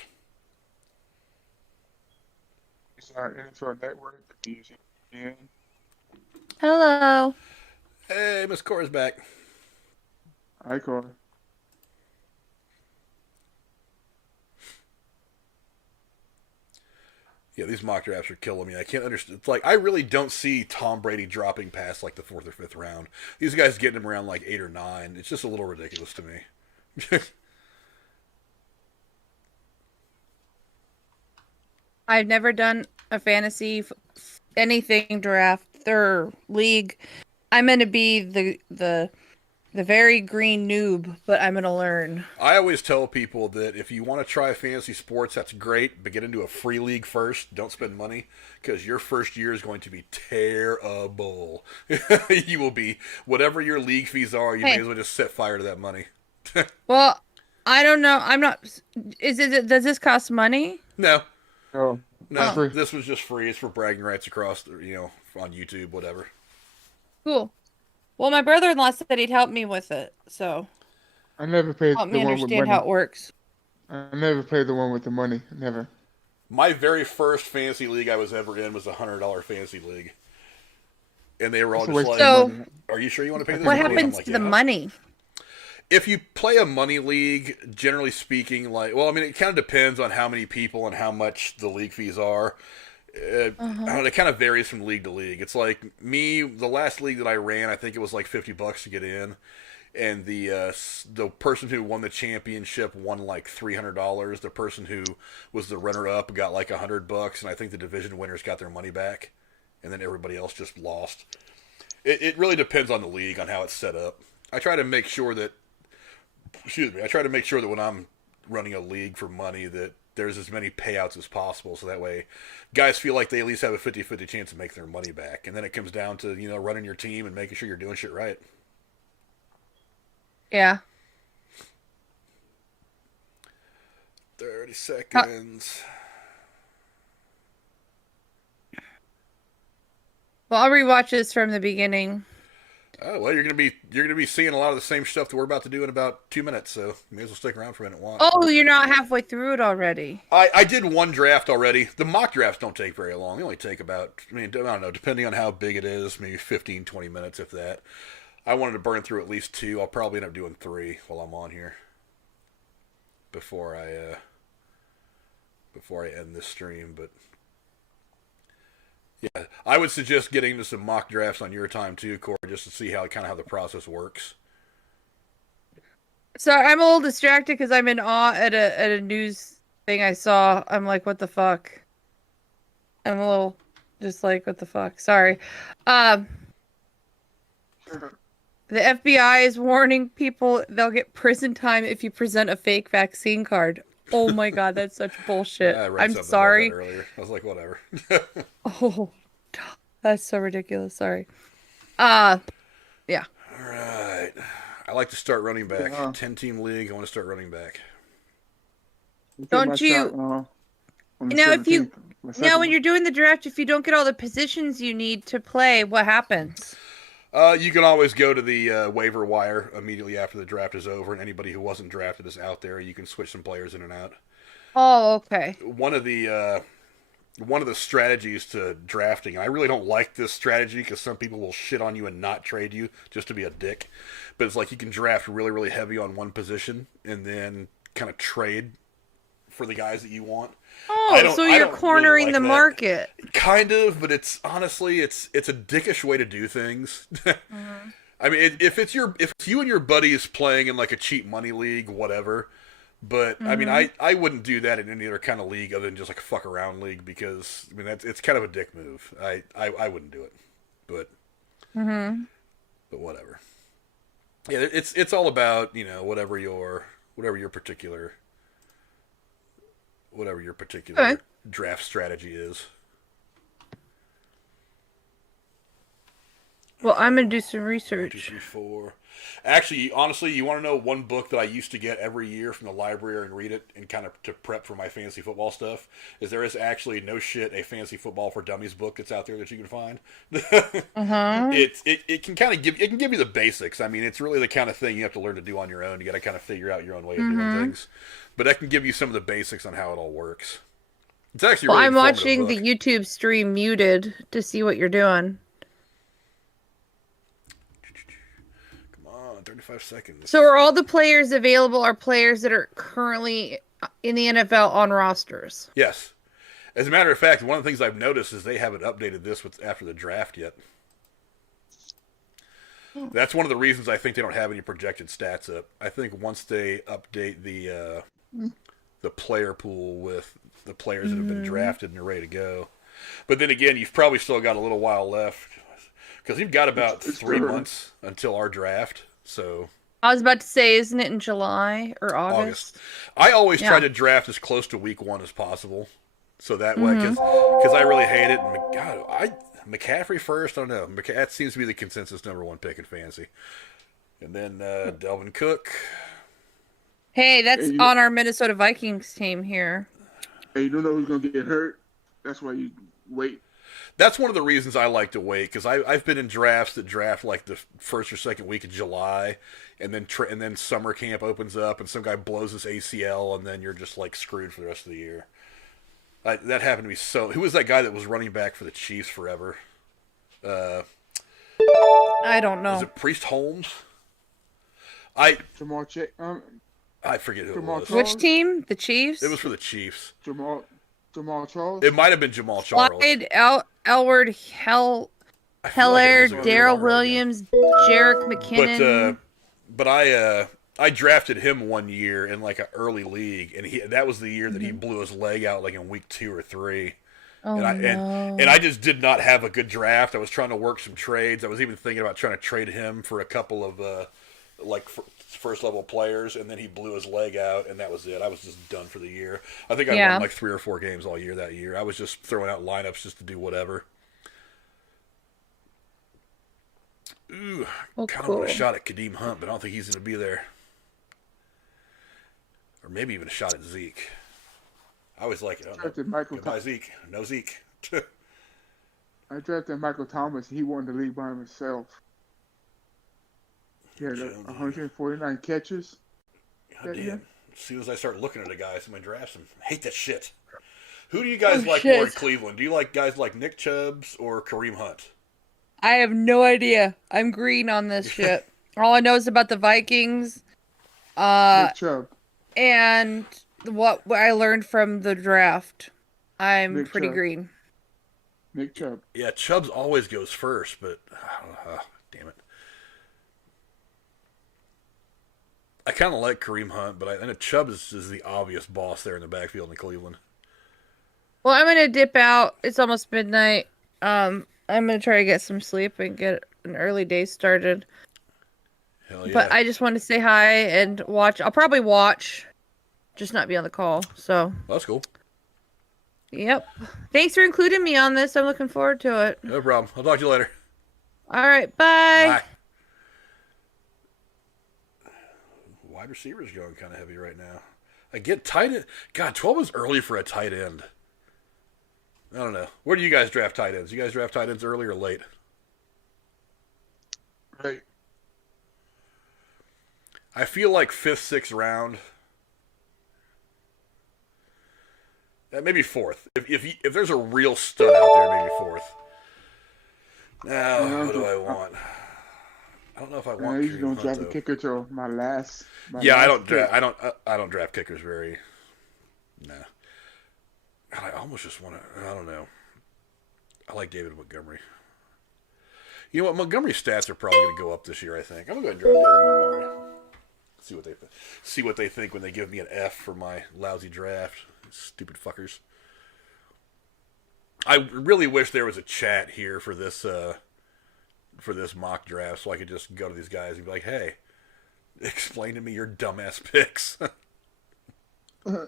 It's our NFL Network. ESPN. Hello. Hey, Miss Cora's back. I call. Yeah, these mock drafts are killing me. I can't understand. It's like I really don't see Tom Brady dropping past like the 4th or 5th round. These guys getting him around like 8 or 9. It's just a little ridiculous to me. I've never done a fantasy anything draft or league. I'm gonna be the very green noob, but I'm gonna learn. I always tell people that if you want to try fantasy sports, that's great, but get into a free league first. Don't spend money, because your first year is going to be terrible. You will be, whatever your league fees are, you may as well just set fire to that money. Well, I don't know. I'm not. Does this cost money? No. Oh, No, this was just free. It's for bragging rights across, on YouTube, whatever. Cool. Well, my brother-in-law said he'd help me with it, so I never paid help the me one with understand money. how it works. I never played the one with the money. Never. My very first fantasy league I was ever in was a $100 fantasy league. And they were all just like, So, are you sure you want to pay this what money? happens Like, to the yeah. money? If you play a money league, generally speaking, it kind of depends on how many people and how much the league fees are. I don't know, it kind of varies from league to league. It's like me, the last league that I ran, I think it was like $50 to get in, and the person who won the championship won like $300. The person who was the runner-up got like $100, and I think the division winners got their money back, and then everybody else just lost. It really depends on the league, on how it's set up. I try to make sure that when I'm running a league for money that there's as many payouts as possible, so that way guys feel like they at least have a 50-50 chance to make their money back. And then it comes down to, running your team and making sure you're doing shit right. Yeah. 30 seconds. Well, I'll rewatch this from the beginning. Oh, well, you're gonna be seeing a lot of the same stuff that we're about to do in about 2 minutes, so you may as well stick around for a minute and watch. Oh, you're not halfway through it already. I did one draft already. The mock drafts don't take very long. They only take about, I don't know, depending on how big it is, maybe 15, 20 minutes, if that. I wanted to burn through at least 2. I'll probably end up doing 3 while I'm on here before I end this stream, but yeah, I would suggest getting into some mock drafts on your time too, Corey, just to see how the process works. So I'm a little distracted because I'm in awe at a news thing I saw. I'm like, what the fuck? I'm a little just like, what the fuck? Sorry. The FBI is warning people they'll get prison time if you present a fake vaccine card. Oh my god, that's such bullshit. I read I'm something sorry. about that earlier. I was like, whatever. Oh, that's so ridiculous. Sorry. Yeah. All right. I like to start running back. Yeah. 10-team league. I want to start running back. Don't you- Now, if you- Now, when you're doing the draft, if you don't get all the positions you need to play, what happens? You can always go to the waiver wire immediately after the draft is over, and anybody who wasn't drafted is out there. You can switch some players in and out. Oh, okay. One of the strategies to drafting, and I really don't like this strategy because some people will shit on you and not trade you just to be a dick. But it's like you can draft really, really heavy on one position and then kind of trade for the guys that you want. Oh, so you're cornering the market. Kind of, but it's honestly it's a dickish way to do things. Mm-hmm. I mean, if you and your buddies playing in like a cheap money league, whatever. But I mean, I wouldn't do that in any other kind of league other than just like a fuck around league because I mean it's kind of a dick move. I wouldn't do it, but whatever. Yeah, it's all about whatever your particular draft strategy is. Well, I'm gonna do some research. 1, 2, 3, 4. Actually, honestly, you want to know one book that I used to get every year from the library and read it and kind of to prep for my fantasy football stuff? Is there is actually no shit a fantasy football for dummies book that's out there that you can find. It can kind of give you the basics. I mean, it's really the kind of thing you have to learn to do on your own. You got to kind of figure out your own way of doing things. But that can give you some of the basics on how it all works. It's actually really I'm watching book. the YouTube stream muted to see what you're doing. 35 seconds. So are all the players available are players that are currently in the NFL on rosters? Yes. As a matter of fact, one of the things I've noticed is they haven't updated this after the draft yet. That's one of the reasons I think they don't have any projected stats up. I think once they update the player pool with the players that have been drafted and they're ready to go. But then again, you've probably still got a little while left because you've got about 3 months until our draft. So I was about to say, isn't it in July or August? I always try to draft as close to week 1 as possible, so that way, because I really hate it. And God, McCaffrey first. I don't know. That seems to be the consensus number 1 pick in fantasy, and then Delvin Cook. Hey, that's on our Minnesota Vikings team here. Hey, you don't know who's gonna get hurt. That's why you wait. That's one of the reasons I like to wait, because I've been in drafts that draft like the first or second week of July, and then summer camp opens up, and some guy blows his ACL, and then you're just like screwed for the rest of the year. That happened to me. So, who was that guy that was running back for the Chiefs forever? I don't know. Was it Priest Holmes? Jamal I forget who it was. Which team? The Chiefs? It was for the Chiefs. Jamal Charles? It might have been Jamal Charles. Clyde, Elward, Heller, Darrell Williams, Jerick McKinnon. But I drafted him one year in like an early league, and that was the year that he blew his leg out like in week 2 or 3. Oh, and I just did not have a good draft. I was trying to work some trades. I was even thinking about trying to trade him for a couple of first level players, and then he blew his leg out, and that was it. I was just done for the year. I think I won like 3 or 4 games all year that year. I was just throwing out lineups just to do whatever. Ooh, kind of want a shot at Kadeem Hunt, but I don't think he's going to be there. Or maybe even a shot at Zeke. I always like it. Goodbye, Zeke. No Zeke. I drafted Michael Thomas. He won the league by himself. He had 149 catches. God damn. As soon as I start looking at a guy, somebody drafts him. I hate that shit. Who do you guys like more in Cleveland? Do you like guys like Nick Chubbs or Kareem Hunt? I have no idea. I'm green on this shit. All I know is about the Vikings. Nick Chubb. And what I learned from the draft. I'm pretty green. Nick Chubb. Yeah, Chubbs always goes first, but damn it. I kind of like Kareem Hunt, but I know Chubbs is the obvious boss there in the backfield in Cleveland. Well, I'm going to dip out. It's almost midnight. I'm going to try to get some sleep and get an early day started. Hell yeah. But I just want to say hi and watch. I'll probably watch, just not be on the call. So That's cool. Yep. Thanks for including me on this. I'm looking forward to it. No problem. I'll talk to you later. All right. Bye. Bye. Wide receivers going kind of heavy right now. I get tight end. God, 12 is early for a tight end. I don't know. Where do you guys draft tight ends? You guys draft tight ends early or late? Right. I feel like 5th, 6th round. Maybe 4th. If there's a real stud out there, maybe 4th. Now, Yeah, what do I want? I don't know if I I want usually Kareem don't Hunt draft a though. kicker till my last. Yeah, I don't pick. draft. I don't draft kickers very. Nah. God, I almost just want to. I don't know. I like David Montgomery. You know what? Montgomery's stats are probably going to go up this year. I think I'm going to go ahead and draft David Montgomery. See what they think when they give me an F for my lousy draft. Stupid fuckers. I really wish there was a chat here for this mock draft, so I could just go to these guys and be like, "Hey, explain to me your dumbass picks." I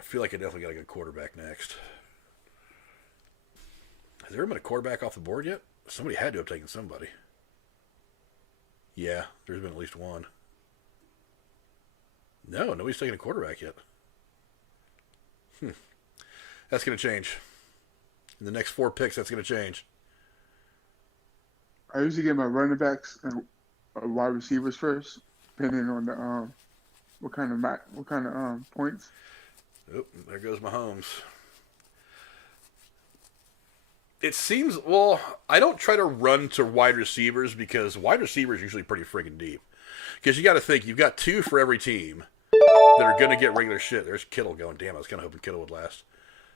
feel like I definitely got a good quarterback next. Has there been a quarterback off the board yet? Somebody had to have taken somebody. Yeah, there's been at least one. No, nobody's taken a quarterback yet. That's going to change. In the next 4 picks, that's going to change. I usually get my running backs and wide receivers first, depending on the what kind of points. Oh, there goes Mahomes. It seems, well, I don't try to run to wide receivers because wide receivers are usually pretty freaking deep. Because you got to think, you've got 2 for every team that are going to get regular shit. There's Kittle going. Damn, I was kind of hoping Kittle would last.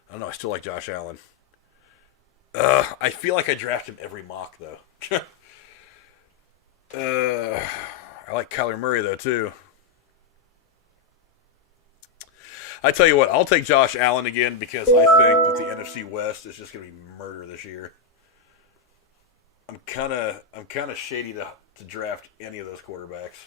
I don't know. I still like Josh Allen. I feel like I draft him every mock, though. I like Kyler Murray, though, too. I tell you what, I'll take Josh Allen again because I think that the NFC West is just going to be murder this year. I'm kind of shady to draft any of those quarterbacks.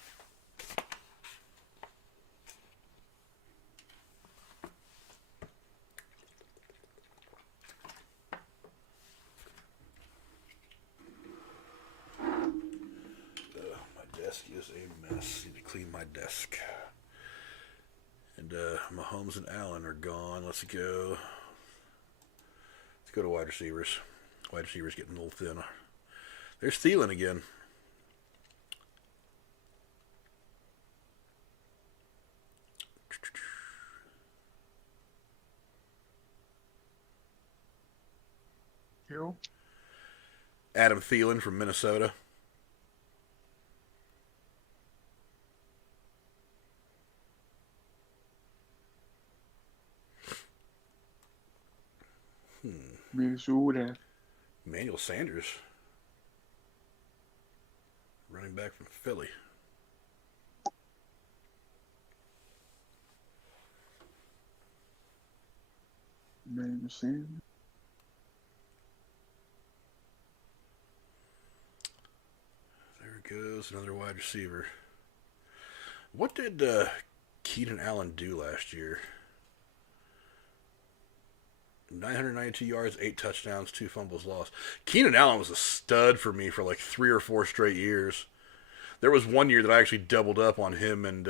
My desk is a mess. Need to clean my desk. And Mahomes and Allen are gone. Let's go to wide receivers. Wide receivers getting a little thin. There's Thielen again. Hill. Adam Thielen from Minnesota. Minnesota. Emmanuel Sanders. Running back from Philly. Emmanuel Sanders. There goes another wide receiver. What did Keenan Allen do last year? 992 yards, 8 touchdowns, 2 fumbles lost. Keenan Allen was a stud for me for like 3 or 4 straight years. There was one year that I actually doubled up on him and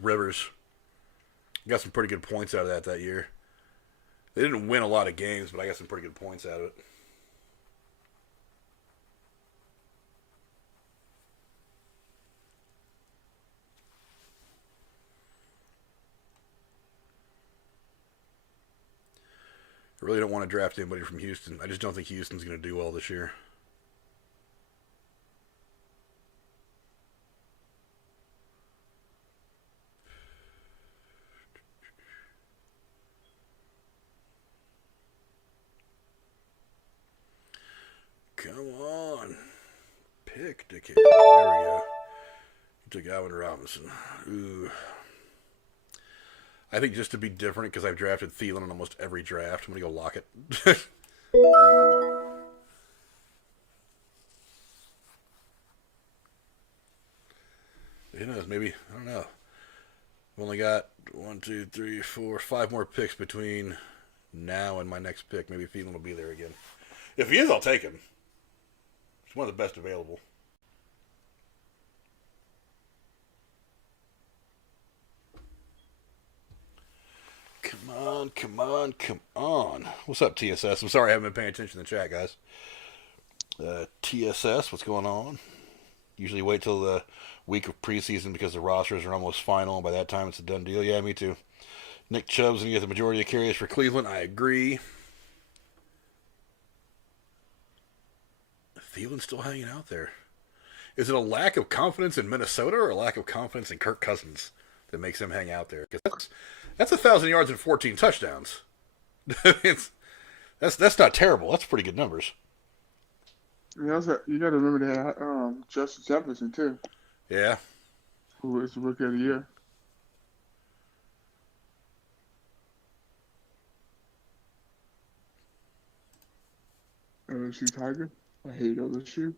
Rivers. Got some pretty good points out of that year. They didn't win a lot of games, but I got some pretty good points out of it. I really don't want to draft anybody from Houston. I just don't think Houston's going to do well this year. Come on. Pick Dickhead. There we go. You took Alvin Robinson. Ooh. I think just to be different, because I've drafted Thielen in almost every draft, I'm going to go Lockett. Who knows? Maybe. I don't know. I've only got 1, 2, 3, 4, 5 more picks between now and my next pick. Maybe Thielen will be there again. If he is, I'll take him. He's one of the best available. Come on. on, come on, come on. What's up, TSS? I'm sorry I haven't been paying attention to the chat, guys. TSS, what's going on? Usually wait till the week of preseason because the rosters are almost final, and by that time it's a done deal. Yeah, me too. Nick Chubb's going to get the majority of carries for Cleveland. I agree. Thielen's still hanging out there. Is it a lack of confidence in Minnesota or a lack of confidence in Kirk Cousins that makes him hang out there? Because that's 1,000 yards and 14 touchdowns. that's not terrible. That's pretty good numbers. You got to remember they had Justin Jefferson too, Yeah. who was the Rookie of the Year. LSU Tiger. I hate LSU.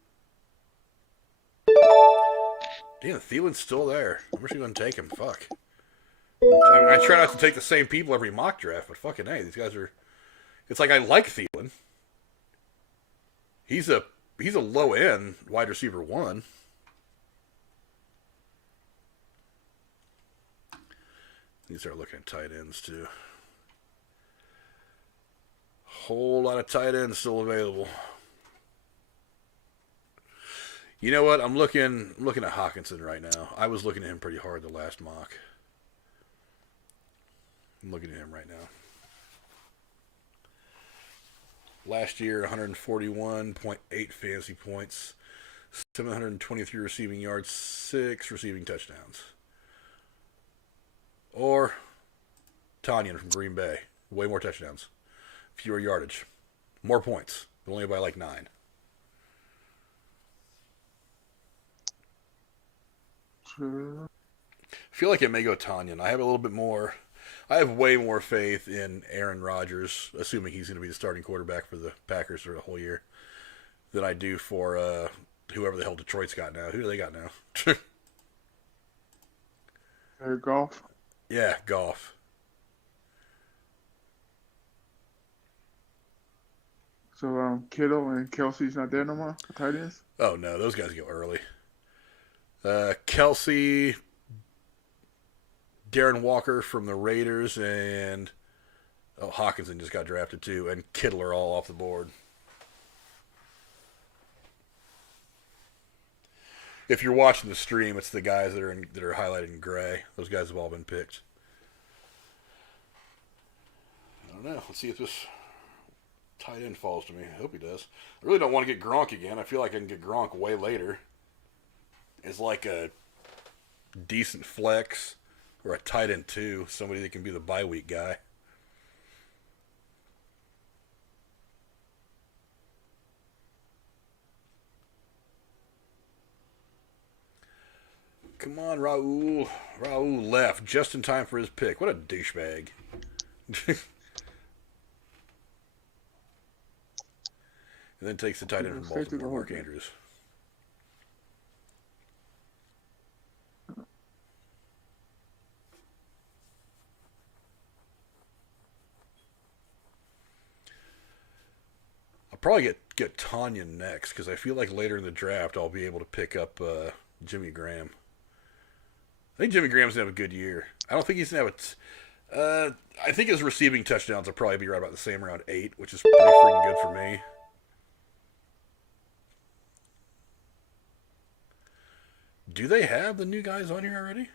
Damn, Thielen's still there. I'm actually going to take him. Fuck. I try not to take the same people every mock draft, but fucking hey, these guys are. It's like I like Thielen. He's a low end wide receiver 1. Need to start looking at tight ends too. Whole lot of tight ends still available. You know what? I'm looking at Hawkinson right now. I was looking at him pretty hard the last mock. I'm looking at him right now. Last year, 141.8 fantasy points, 723 receiving yards, 6 receiving touchdowns. Or Tanyan from Green Bay. Way more touchdowns. Fewer yardage. More points. Only by like 9. Sure. I feel like it may go Tanyan. I have way more faith in Aaron Rodgers, assuming he's going to be the starting quarterback for the Packers for the whole year, than I do for whoever the hell Detroit's got now. Who do they got now? Golf. Yeah, Goff. So Kittle and Kelsey's not there no more for tight ends? Oh, no, those guys go early. Kelsey, Darren Walker from the Raiders, and Hawkinson just got drafted too, and Kittle are all off the board. If you're watching the stream, it's the guys that are highlighted in gray. Those guys have all been picked. I don't know. Let's see if this tight end falls to me. I hope he does. I really don't want to get Gronk again. I feel like I can get Gronk way later. It's like a decent flex or a tight end too. Somebody that can be the bye week guy. Come on, Raul. Raul left just in time for his pick. What a douchebag. And then takes the tight end from Baltimore, Mark Andrews. I'll probably get Tanyan next because I feel like later in the draft I'll be able to pick up Jimmy Graham. I think Jimmy Graham's going to have a good year. I don't think he's going to have I think his receiving touchdowns will probably be right about the same, around 8, which is pretty freaking good for me. Do they have the new guys on here already?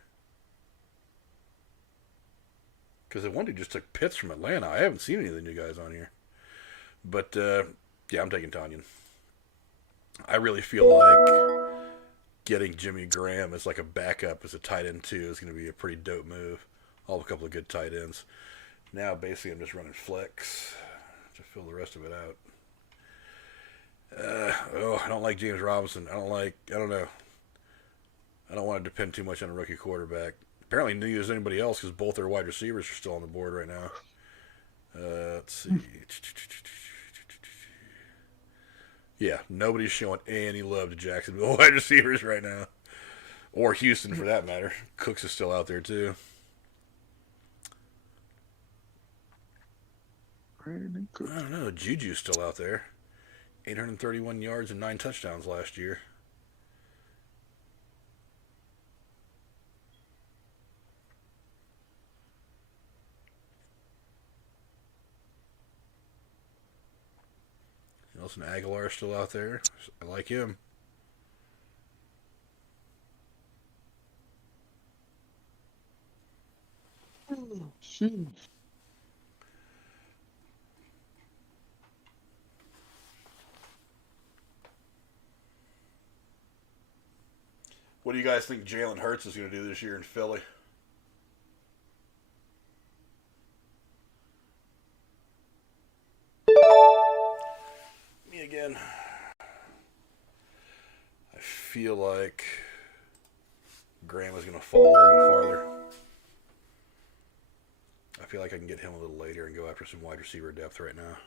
Because the one dude just took Pitts from Atlanta. I haven't seen any of the new guys on here. But, yeah, I'm taking Tanyan. I really feel like getting Jimmy Graham as like a backup as a tight end too is going to be a pretty dope move. I'll have a couple of good tight ends. Now, basically, I'm just running flex to fill the rest of it out. I don't like James Robinson. I don't know. I don't want to depend too much on a rookie quarterback. Apparently, neither does anybody else because both their wide receivers are still on the board right now. Let's see. Yeah, nobody's showing any love to Jacksonville wide receivers right now. Or Houston, for that matter. Cooks is still out there, too. I don't know. Juju's still out there. 831 yards and 9 touchdowns last year. Nelson Aguilar still out there. I like him. Sheesh. What do you guys think Jalen Hurts is going to do this year in Philly? Me again. I feel like Graham is going to fall a little bit farther. I feel like I can get him a little later and go after some wide receiver depth right now.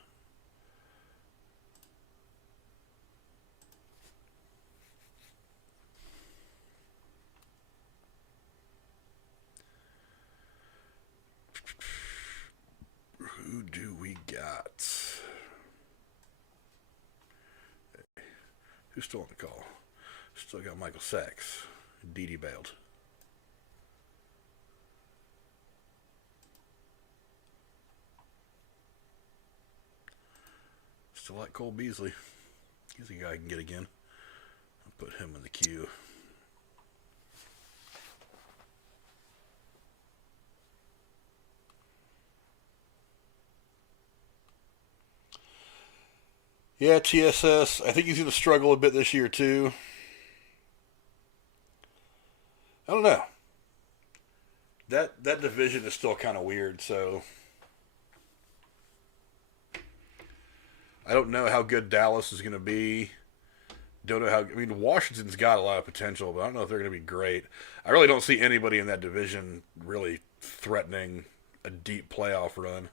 Who do we got? Who's still on the call? Still got Michael Sachs. Dede bailed. Still like Cole Beasley. He's a guy I can get again. I'll put him in the queue. Yeah, TSS. I think he's going to struggle a bit this year, too. I don't know. That division is still kind of weird, so I don't know how good Dallas is going to be. Don't know how. I mean, Washington's got a lot of potential, but I don't know if they're going to be great. I really don't see anybody in that division really threatening a deep playoff run.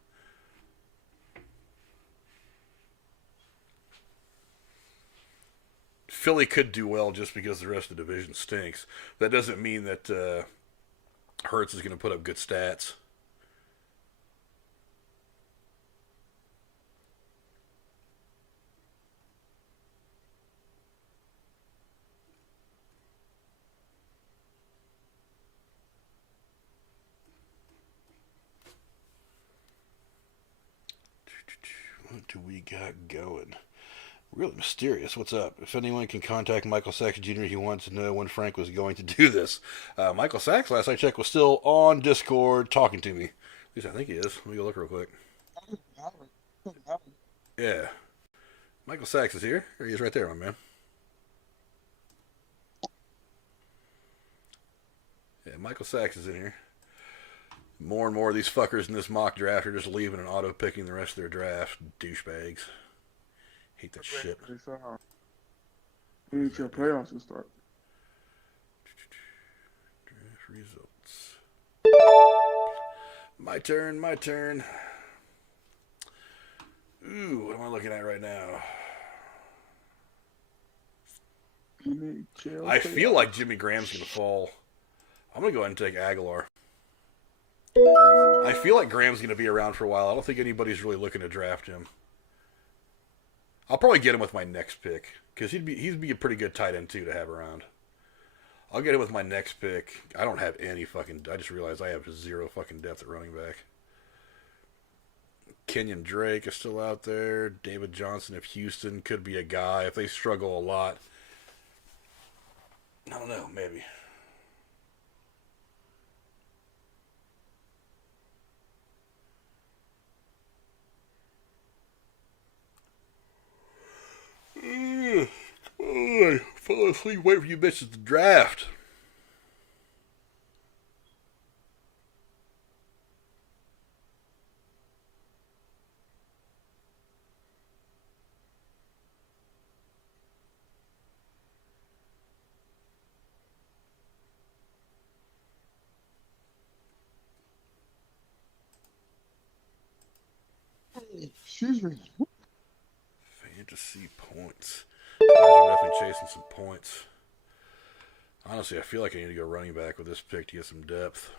Philly could do well just because the rest of the division stinks. That doesn't mean that Hurts is going to put up good stats. What do we got going? Really mysterious. What's up? If anyone can contact Michael Sachs Jr., he wants to know when Frank was going to do this. Michael Sachs, last I checked, was still on Discord talking to me. At least I think he is. Let me go look real quick. Yeah. Michael Sachs is here. There he is right there, my man. Yeah, Michael Sachs is in here. More and more of these fuckers in this mock draft are just leaving and auto-picking the rest of their draft. Douchebags. Hate that shit. We need your playoffs to start. Draft results. My turn. Ooh, what am I looking at right now? I feel like Jimmy Graham's going to fall. I'm going to go ahead and take Aguilar. I feel like Graham's going to be around for a while. I don't think anybody's really looking to draft him. I'll probably get him with my next pick because he'd be a pretty good tight end too to have around. I'll get him with my next pick. I don't have any fucking. I just realized I have zero fucking depth at running back. Kenyon Drake is still out there. David Johnson of Houston could be a guy if they struggle a lot. I don't know, maybe. Come on, fall asleep, wait for you bitches to draft. Excuse me. Fantasy points. Guys are definitely chasing some points. Honestly, I feel like I need to go running back with this pick to get some depth.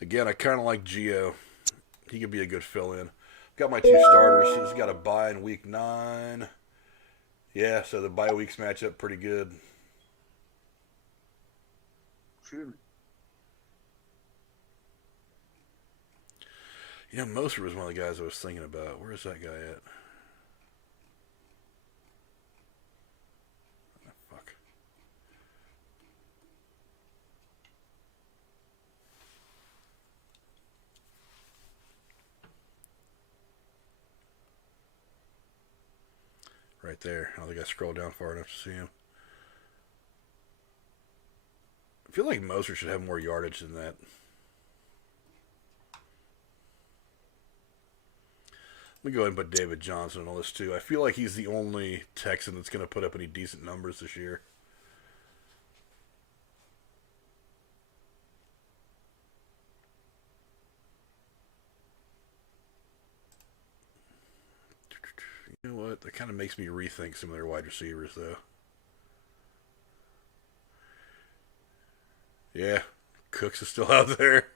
Again, I kind of like Gio. He could be a good fill-in. Got my two starters. He's got a bye in week 9. Yeah, so the bye weeks match up pretty good. Excuse me. You know, Moser was one of the guys I was thinking about. Where is that guy at? right there. I don't think I scrolled down far enough to see him. I feel like Moser should have more yardage than that. Let me go ahead and put David Johnson on this too. I feel like he's the only Texan that's going to put up any decent numbers this year. You know what? That kind of makes me rethink some of their wide receivers, though. Yeah, Cooks is still out there.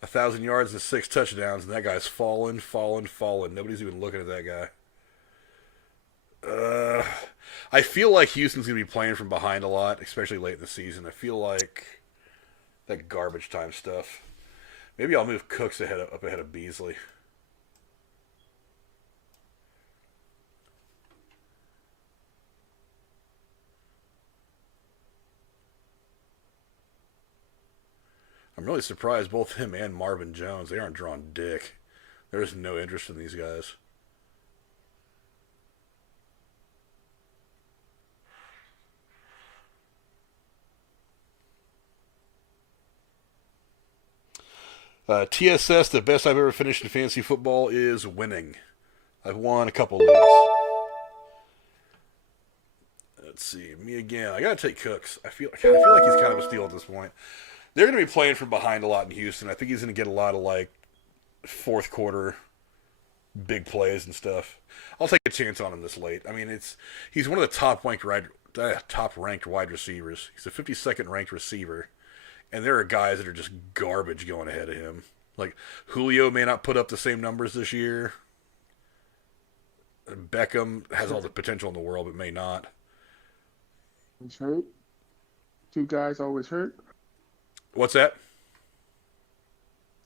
1,000 yards and 6 touchdowns, and that guy's falling. Nobody's even looking at that guy. I feel like Houston's going to be playing from behind a lot, especially late in the season. I feel like that garbage time stuff. Maybe I'll move Cooks up ahead of Beasley. I'm really surprised both him and Marvin Jones, they aren't drawing dick. There's no interest in these guys. TSS, the best I've ever finished in fantasy football is winning. I've won a couple leagues. Let's see, me again. I gotta take Cooks. I feel like he's kind of a steal at this point. They're going to be playing from behind a lot in Houston. I think he's going to get a lot of, like, fourth quarter big plays and stuff. I'll take a chance on him this late. I mean, he's one of the top ranked wide receivers. He's a 52nd ranked receiver. And there are guys that are just garbage going ahead of him. Like, Julio may not put up the same numbers this year. Beckham has all the potential in the world, but may not. He's hurt. Two guys always hurt. What's that?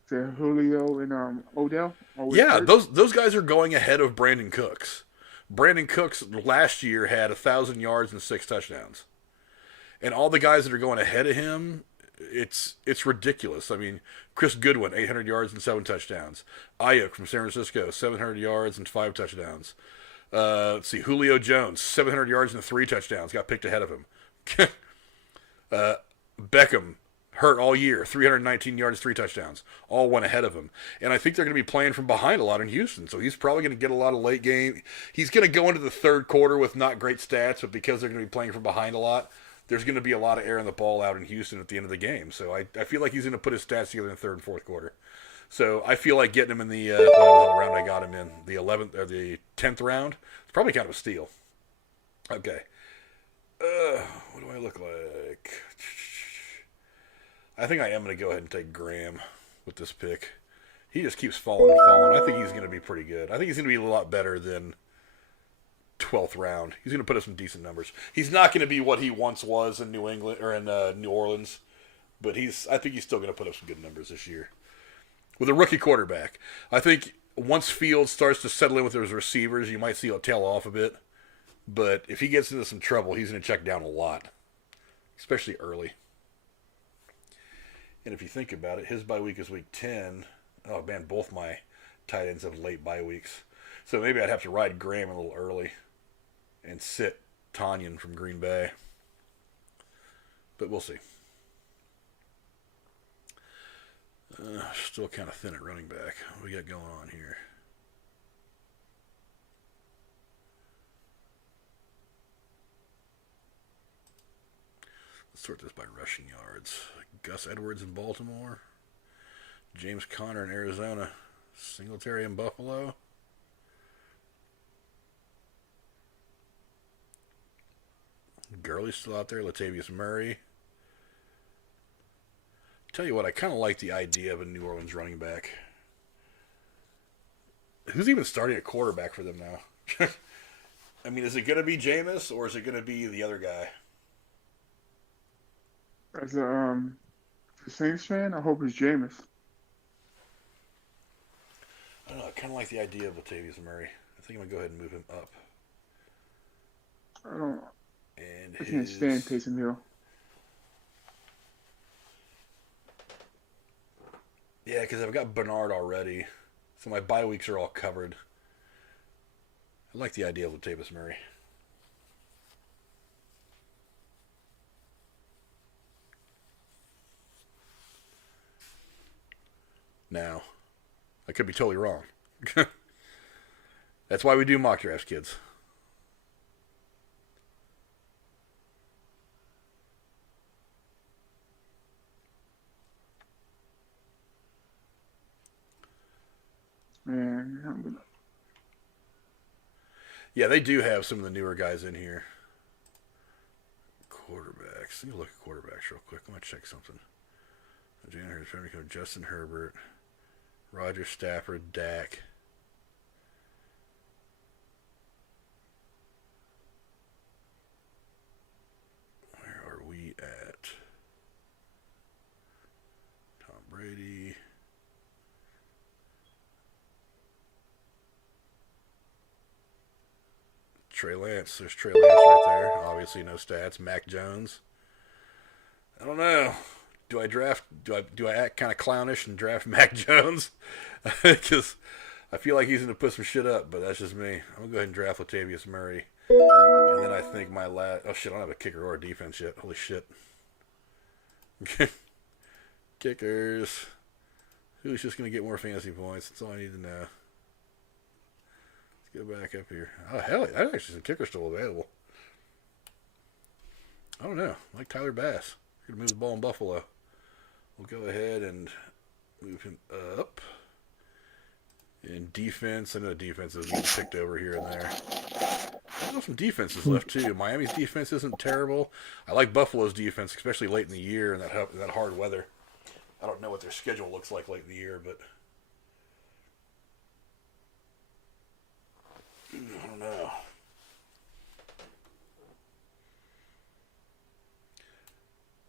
The Julio and Odell. Yeah, those guys are going ahead of Brandon Cooks. Brandon Cooks last year had 1,000 yards and 6 touchdowns, and all the guys that are going ahead of him, it's ridiculous. I mean, Chris Goodwin, 800 yards and 7 touchdowns. Ayuk from San Francisco, 700 yards and 5 touchdowns. Let's see, Julio Jones, 700 yards and 3 touchdowns, got picked ahead of him. Beckham, hurt all year, 319 yards, 3 touchdowns. All went ahead of him. And I think they're going to be playing from behind a lot in Houston, so he's probably going to get a lot of late game. He's going to go into the third quarter with not great stats, but because they're going to be playing from behind a lot, there's going to be a lot of air in the ball out in Houston at the end of the game. So I feel like he's going to put his stats together in the third and fourth quarter. So I feel like getting him in the round I got him in, the 11th or the 10th round, it's probably kind of a steal. Okay. What do I look like? I think I am going to go ahead and take Graham with this pick. He just keeps falling and falling. I think he's going to be pretty good. I think he's going to be a lot better than 12th round. He's going to put up some decent numbers. He's not going to be what he once was in New England or in New Orleans, but I think he's still going to put up some good numbers this year. With a rookie quarterback, I think once Fields starts to settle in with his receivers, you might see it tail off a bit. But if he gets into some trouble, he's going to check down a lot, especially early. And if you think about it, his bye week is week 10. Oh, man, both my tight ends have late bye weeks. So maybe I'd have to ride Graham a little early and sit Tanyan from Green Bay. But we'll see. Still kind of thin at running back. What we got going on here? Let's sort this by rushing yards. Gus Edwards in Baltimore. James Conner in Arizona. Singletary in Buffalo. Gurley's still out there. Latavius Murray. Tell you what, I kind of like the idea of a New Orleans running back. Who's even starting a quarterback for them now? I mean, is it going to be Jameis or is it going to be the other guy? As a Saints fan, I hope it's Jameis. I don't know. I kind of like the idea of Latavius Murray. I think I'm going to go ahead and move him up. I can't stand Taysom Hill. Yeah, because I've got Bernard already. So my bye weeks are all covered. I like the idea of Latavius Murray. Now, I could be totally wrong. That's why we do mock drafts, kids. Man, Yeah, they do have some of the newer guys in here. Quarterbacks. Let me look at quarterbacks real quick. I'm going to check something. Justin Herbert, Roger Stafford, Dak. Where are we at? Tom Brady. Trey Lance. There's Trey Lance right there. Obviously no stats. Mac Jones. I don't know. Do I act kind of clownish and draft Mac Jones? Because I feel like he's going to put some shit up, but that's just me. I'm going to go ahead and draft Latavius Murray. And then I think my last... Oh, shit, I don't have a kicker or a defense yet. Holy shit. Kickers. Who's just going to get more fantasy points? That's all I need to know. Let's go back up here. Oh, hell, that actually some kickers still available. I don't know. I like Tyler Bass. Going to move the ball in Buffalo. We'll go ahead and move him up. In defense, I know defenses getting picked over here and there. There's some defenses left too. Miami's defense isn't terrible. I like Buffalo's defense, especially late in the year and that hard weather. I don't know what their schedule looks like late in the year, but I don't know.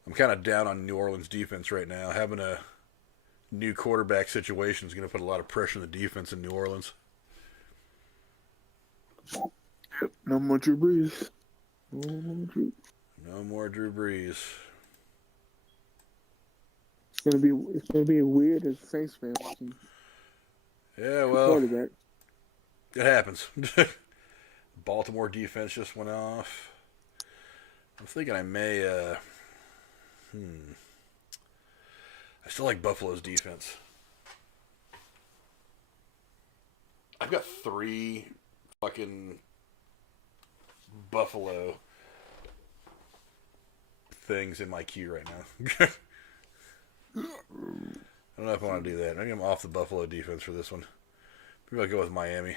I'm kind of down on New Orleans defense right now. Having a new quarterback situation is going to put a lot of pressure on the defense in New Orleans. no more Drew Brees. No more Drew Brees. It's gonna be weird as a Saints fan. Yeah, well, it happens. Baltimore defense just went off. I'm thinking I may. I still like Buffalo's defense. I've got 3 fucking Buffalo things in my queue right now. I don't know if I want to do that. Maybe I'm off the Buffalo defense for this one. Maybe I'll go with Miami.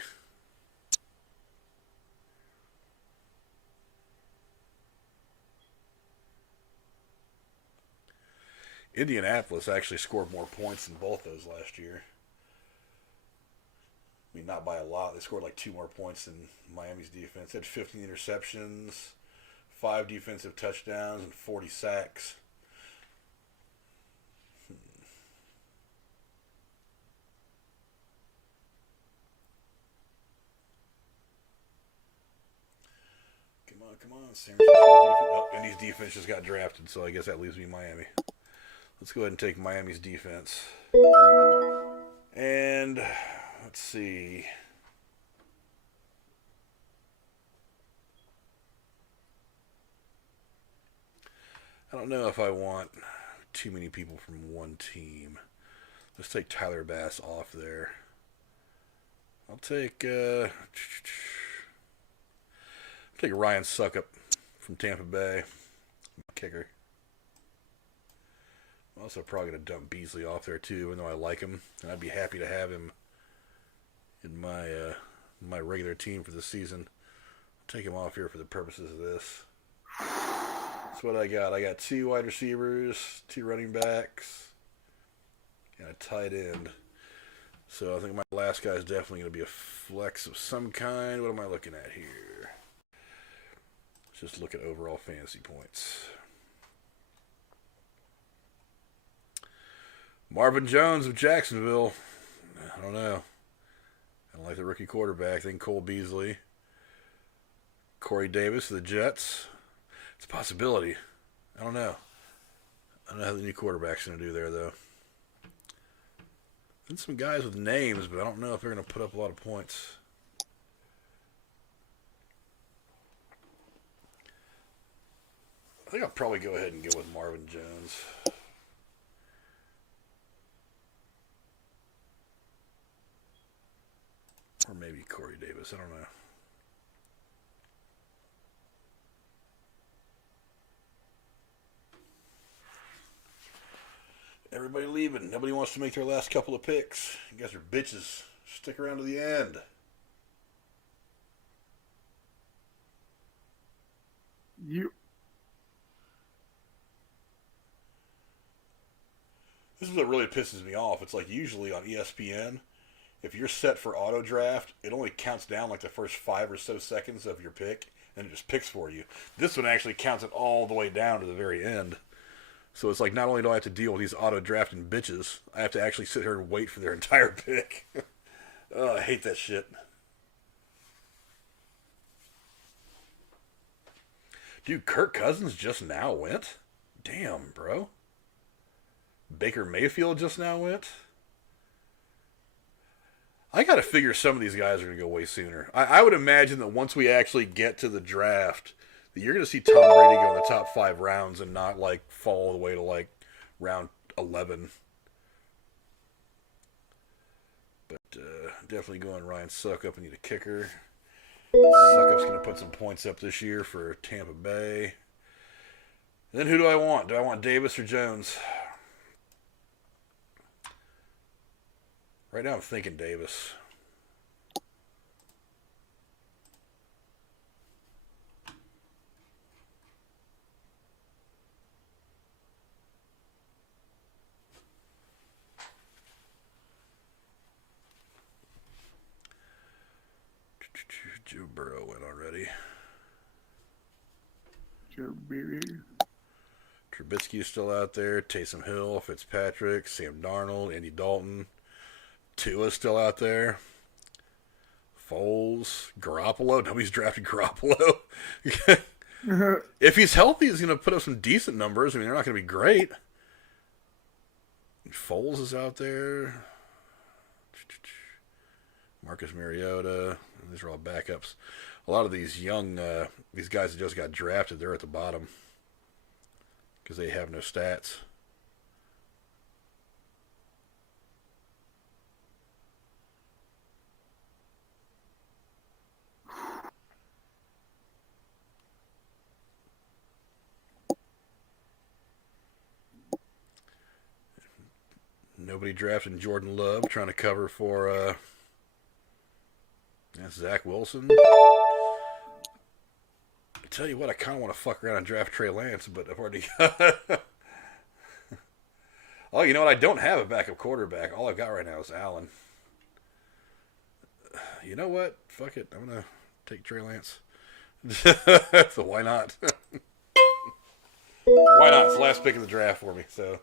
Indianapolis actually scored more points than both those last year. I mean, not by a lot. They scored like 2 more points than Miami's defense. They had 15 interceptions, 5 defensive touchdowns, and 40 sacks. Come on. San Francisco's defense. Oh, Indy's defense just got drafted, so I guess that leaves me Miami. Let's go ahead and take Miami's defense. And let's see. I don't know if I want too many people from one team. Let's take Tyler Bass off there. I'll take Ryan Suckup from Tampa Bay. Kicker. I'm also probably going to dump Beasley off there too, even though I like him. And I'd be happy to have him in my regular team for the season. I'll take him off here for the purposes of this. That's what I got. I got 2 wide receivers, 2 running backs, and a tight end. So I think my last guy is definitely going to be a flex of some kind. What am I looking at here? Let's just look at overall fantasy points. Marvin Jones of Jacksonville. I don't know. I don't like the rookie quarterback. Then Cole Beasley. Corey Davis of the Jets. It's a possibility. I don't know. I don't know how the new quarterback's going to do there, though. And some guys with names, but I don't know if they're going to put up a lot of points. think I'll probably go ahead and go with Marvin Jones. Or maybe Corey Davis. I don't know. Everybody leaving. Nobody wants to make their last couple of picks. You guys are bitches. Stick around to the end. This is what really pisses me off. It's like usually on ESPN, if you're set for auto draft, it only counts down like the first 5 or so seconds of your pick, and it just picks for you. This one actually counts it all the way down to the very end. So it's like not only do I have to deal with these auto drafting bitches, I have to actually sit here and wait for their entire pick. Oh, I hate that shit. Dude, Kirk Cousins just now went? Damn, bro. Baker Mayfield just now went? I gotta figure some of these guys are gonna go way sooner. I would imagine that once we actually get to the draft, that you're gonna see Tom Brady go in the top 5 rounds and not like fall all the way to like round 11. But definitely going Ryan Suckup. I need a kicker. Suckup's going to put some points up this year for Tampa Bay. And then who do I want? Do I want Davis or Jones? Right now I'm thinking Davis. Joe Burrow went already. Joe Burrow. Trubisky's still out there. Taysom Hill, Fitzpatrick, Sam Darnold, Andy Dalton. Tua's still out there. Foles, Garoppolo. Nobody's drafted Garoppolo. If he's healthy, he's going to put up some decent numbers. I mean, they're not going to be great. Foles is out there. Marcus Mariota. These are all backups. A lot of these young, these guys that just got drafted, they're at the bottom because they have no stats. Nobody drafted Jordan Love, trying to cover for that's Zach Wilson. I tell you what, I kind of want to fuck around and draft Trey Lance, but I've already Oh, you know what? I don't have a backup quarterback. All I've got right now is Allen. You know what? Fuck it. I'm going to take Trey Lance. So why not? Why not? It's the last pick of the draft for me, so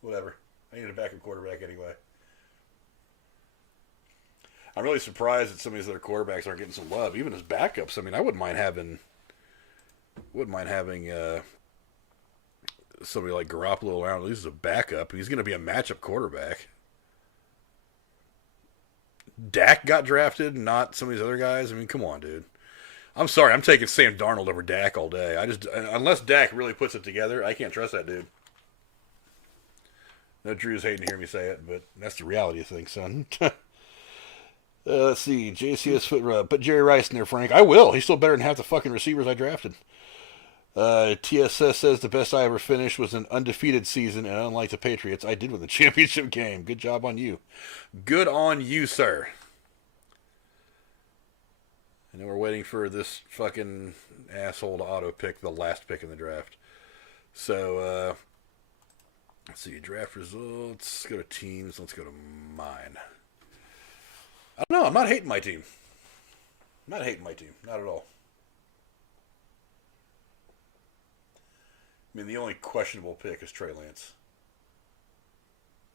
whatever. I need a backup quarterback anyway. I'm really surprised that some of these other quarterbacks aren't getting some love, even as backups. I mean, I wouldn't mind having somebody like Garoppolo around at least as a backup. He's going to be a matchup quarterback. Dak got drafted, not some of these other guys. I mean, come on, dude. I'm sorry, I'm taking Sam Darnold over Dak all day. Unless Dak really puts it together, I can't trust that dude. No, Drew's hating to hear me say it, but that's the reality of things, son. Let's see. JCS foot rub. Put Jerry Rice in there, Frank. I will. He's still better than half the fucking receivers I drafted. TSS says the best I ever finished was an undefeated season, and unlike the Patriots, I did win the championship game. Good job on you. Good on you, sir. And then we're waiting for this fucking asshole to auto pick the last pick in the draft. So, let's see. Draft results. Let's go to teams. Let's go to mine. I don't know. I'm not hating my team. I'm not hating my team. Not at all. I mean, the only questionable pick is Trey Lance.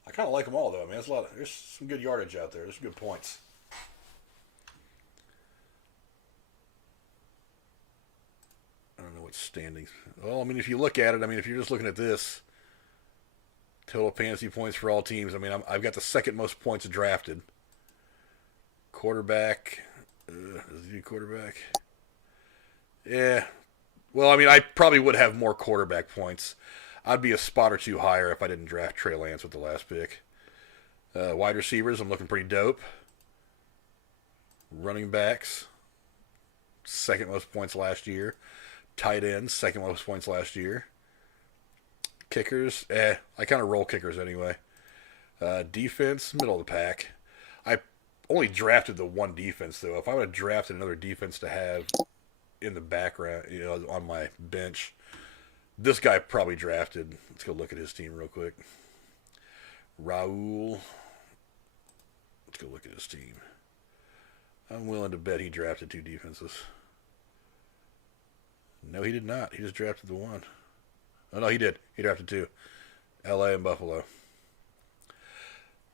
I kind of like them all, though. I mean, there's some good yardage out there. There's some good points. I don't know what standings. Well, I mean, if you look at it, I mean, if you're just looking at this, total fantasy points for all teams, I mean, I've got the second most points drafted. Quarterback. Does he do quarterback? Yeah. Well, I mean, I probably would have more quarterback points. I'd be a spot or two higher if I didn't draft Trey Lance with the last pick. Wide receivers, I'm looking pretty dope. Running backs, second most points last year. Tight ends, second most points last year. Kickers, I kind of roll kickers anyway. Defense, middle of the pack. I only drafted the one defense, though. If I would have drafted another defense to have in the background, on my bench, this guy probably drafted. Let's go look at his team real quick. Raul. Let's go look at his team. I'm willing to bet he drafted two defenses. No, he did not. He just drafted the one. Oh, no, he did. He drafted two. L.A. and Buffalo.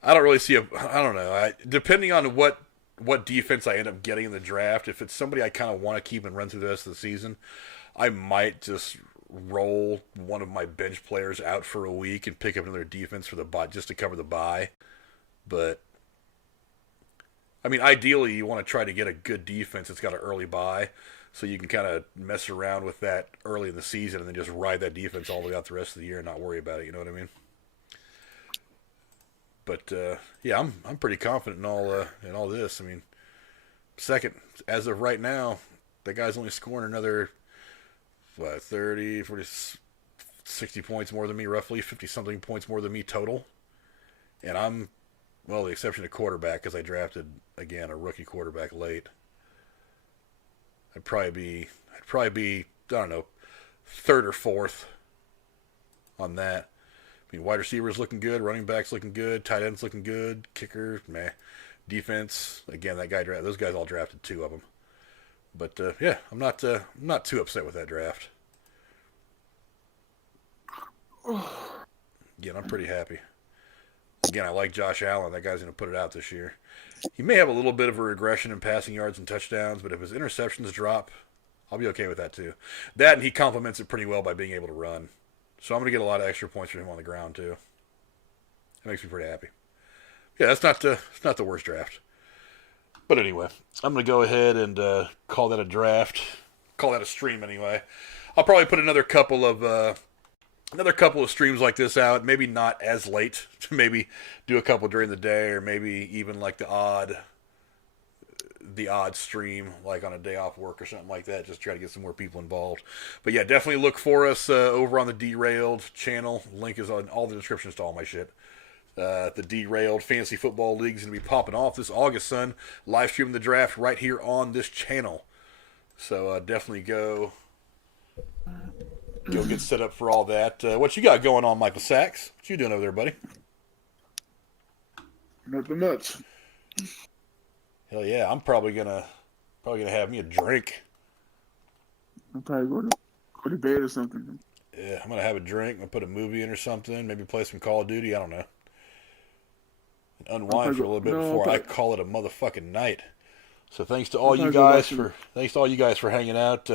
I don't really see I don't know. Depending on what defense I end up getting in the draft, if it's somebody I kind of want to keep and run through the rest of the season, I might just roll one of my bench players out for a week and pick up another defense for the bye, just to cover the bye. But I mean, ideally, you want to try to get a good defense that's got an early bye, so you can kind of mess around with that early in the season and then just ride that defense all the way out the rest of the year and not worry about it. You know what I mean? But yeah, I'm pretty confident in all this. I mean, second, as of right now, that guy's only scoring another 30, 40, 60 points more than me, roughly 50-something points more than me total. And I'm, well, the exception of quarterback, because I drafted, again, a rookie quarterback late. I'd probably be, I don't know, third or fourth on that. I mean, wide receivers looking good, running backs looking good, tight ends looking good, kicker, meh. Defense, again, those guys all drafted two of them. But yeah, I'm not too upset with that draft. Again, I'm pretty happy. Again, I like Josh Allen. That guy's going to put it out this year. He may have a little bit of a regression in passing yards and touchdowns, but if his interceptions drop, I'll be okay with that too. That, and he complements it pretty well by being able to run. So I'm going to get a lot of extra points from him on the ground too. That makes me pretty happy. Yeah, it's not the worst draft. But anyway, I'm going to go ahead and call that a draft. Call that a stream anyway. I'll probably put another couple of streams like this out. Maybe not as late. Maybe do a couple during the day, or maybe even like the odd stream, like on a day off work or something like that. Just try to get some more people involved. But yeah, definitely look for us over on the Derailed channel. Link is on all the descriptions to all my shit. The Derailed Fantasy Football League is going to be popping off this August, son. Live streaming the draft right here on this channel. So definitely go get set up for all that. What you got going on, Michael Sachs? What you doing over there, buddy? Nothing much. Hell yeah, I'm probably gonna have me a drink. I'll probably go to bed or something. Yeah, I'm gonna have a drink. I'm gonna put a movie in or something. Maybe play some Call of Duty. I don't know. Unwind for a little bit before I call it a motherfucking night. So thanks to all you guys for hanging out.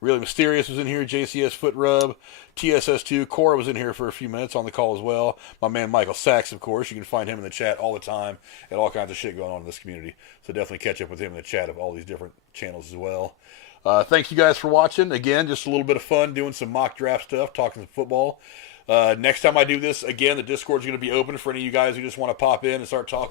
Really Mysterious was in here. JCS Foot Rub, TSS2. Cora was in here for a few minutes on the call as well. My man Michael Sachs, of course. You can find him in the chat all the time, and all kinds of shit going on in this community. So definitely catch up with him in the chat of all these different channels as well. Thanks you guys for watching. Again, just a little bit of fun doing some mock draft stuff, talking some football. Next time I do this, again, the Discord's going to be open for any of you guys who just want to pop in and start talking.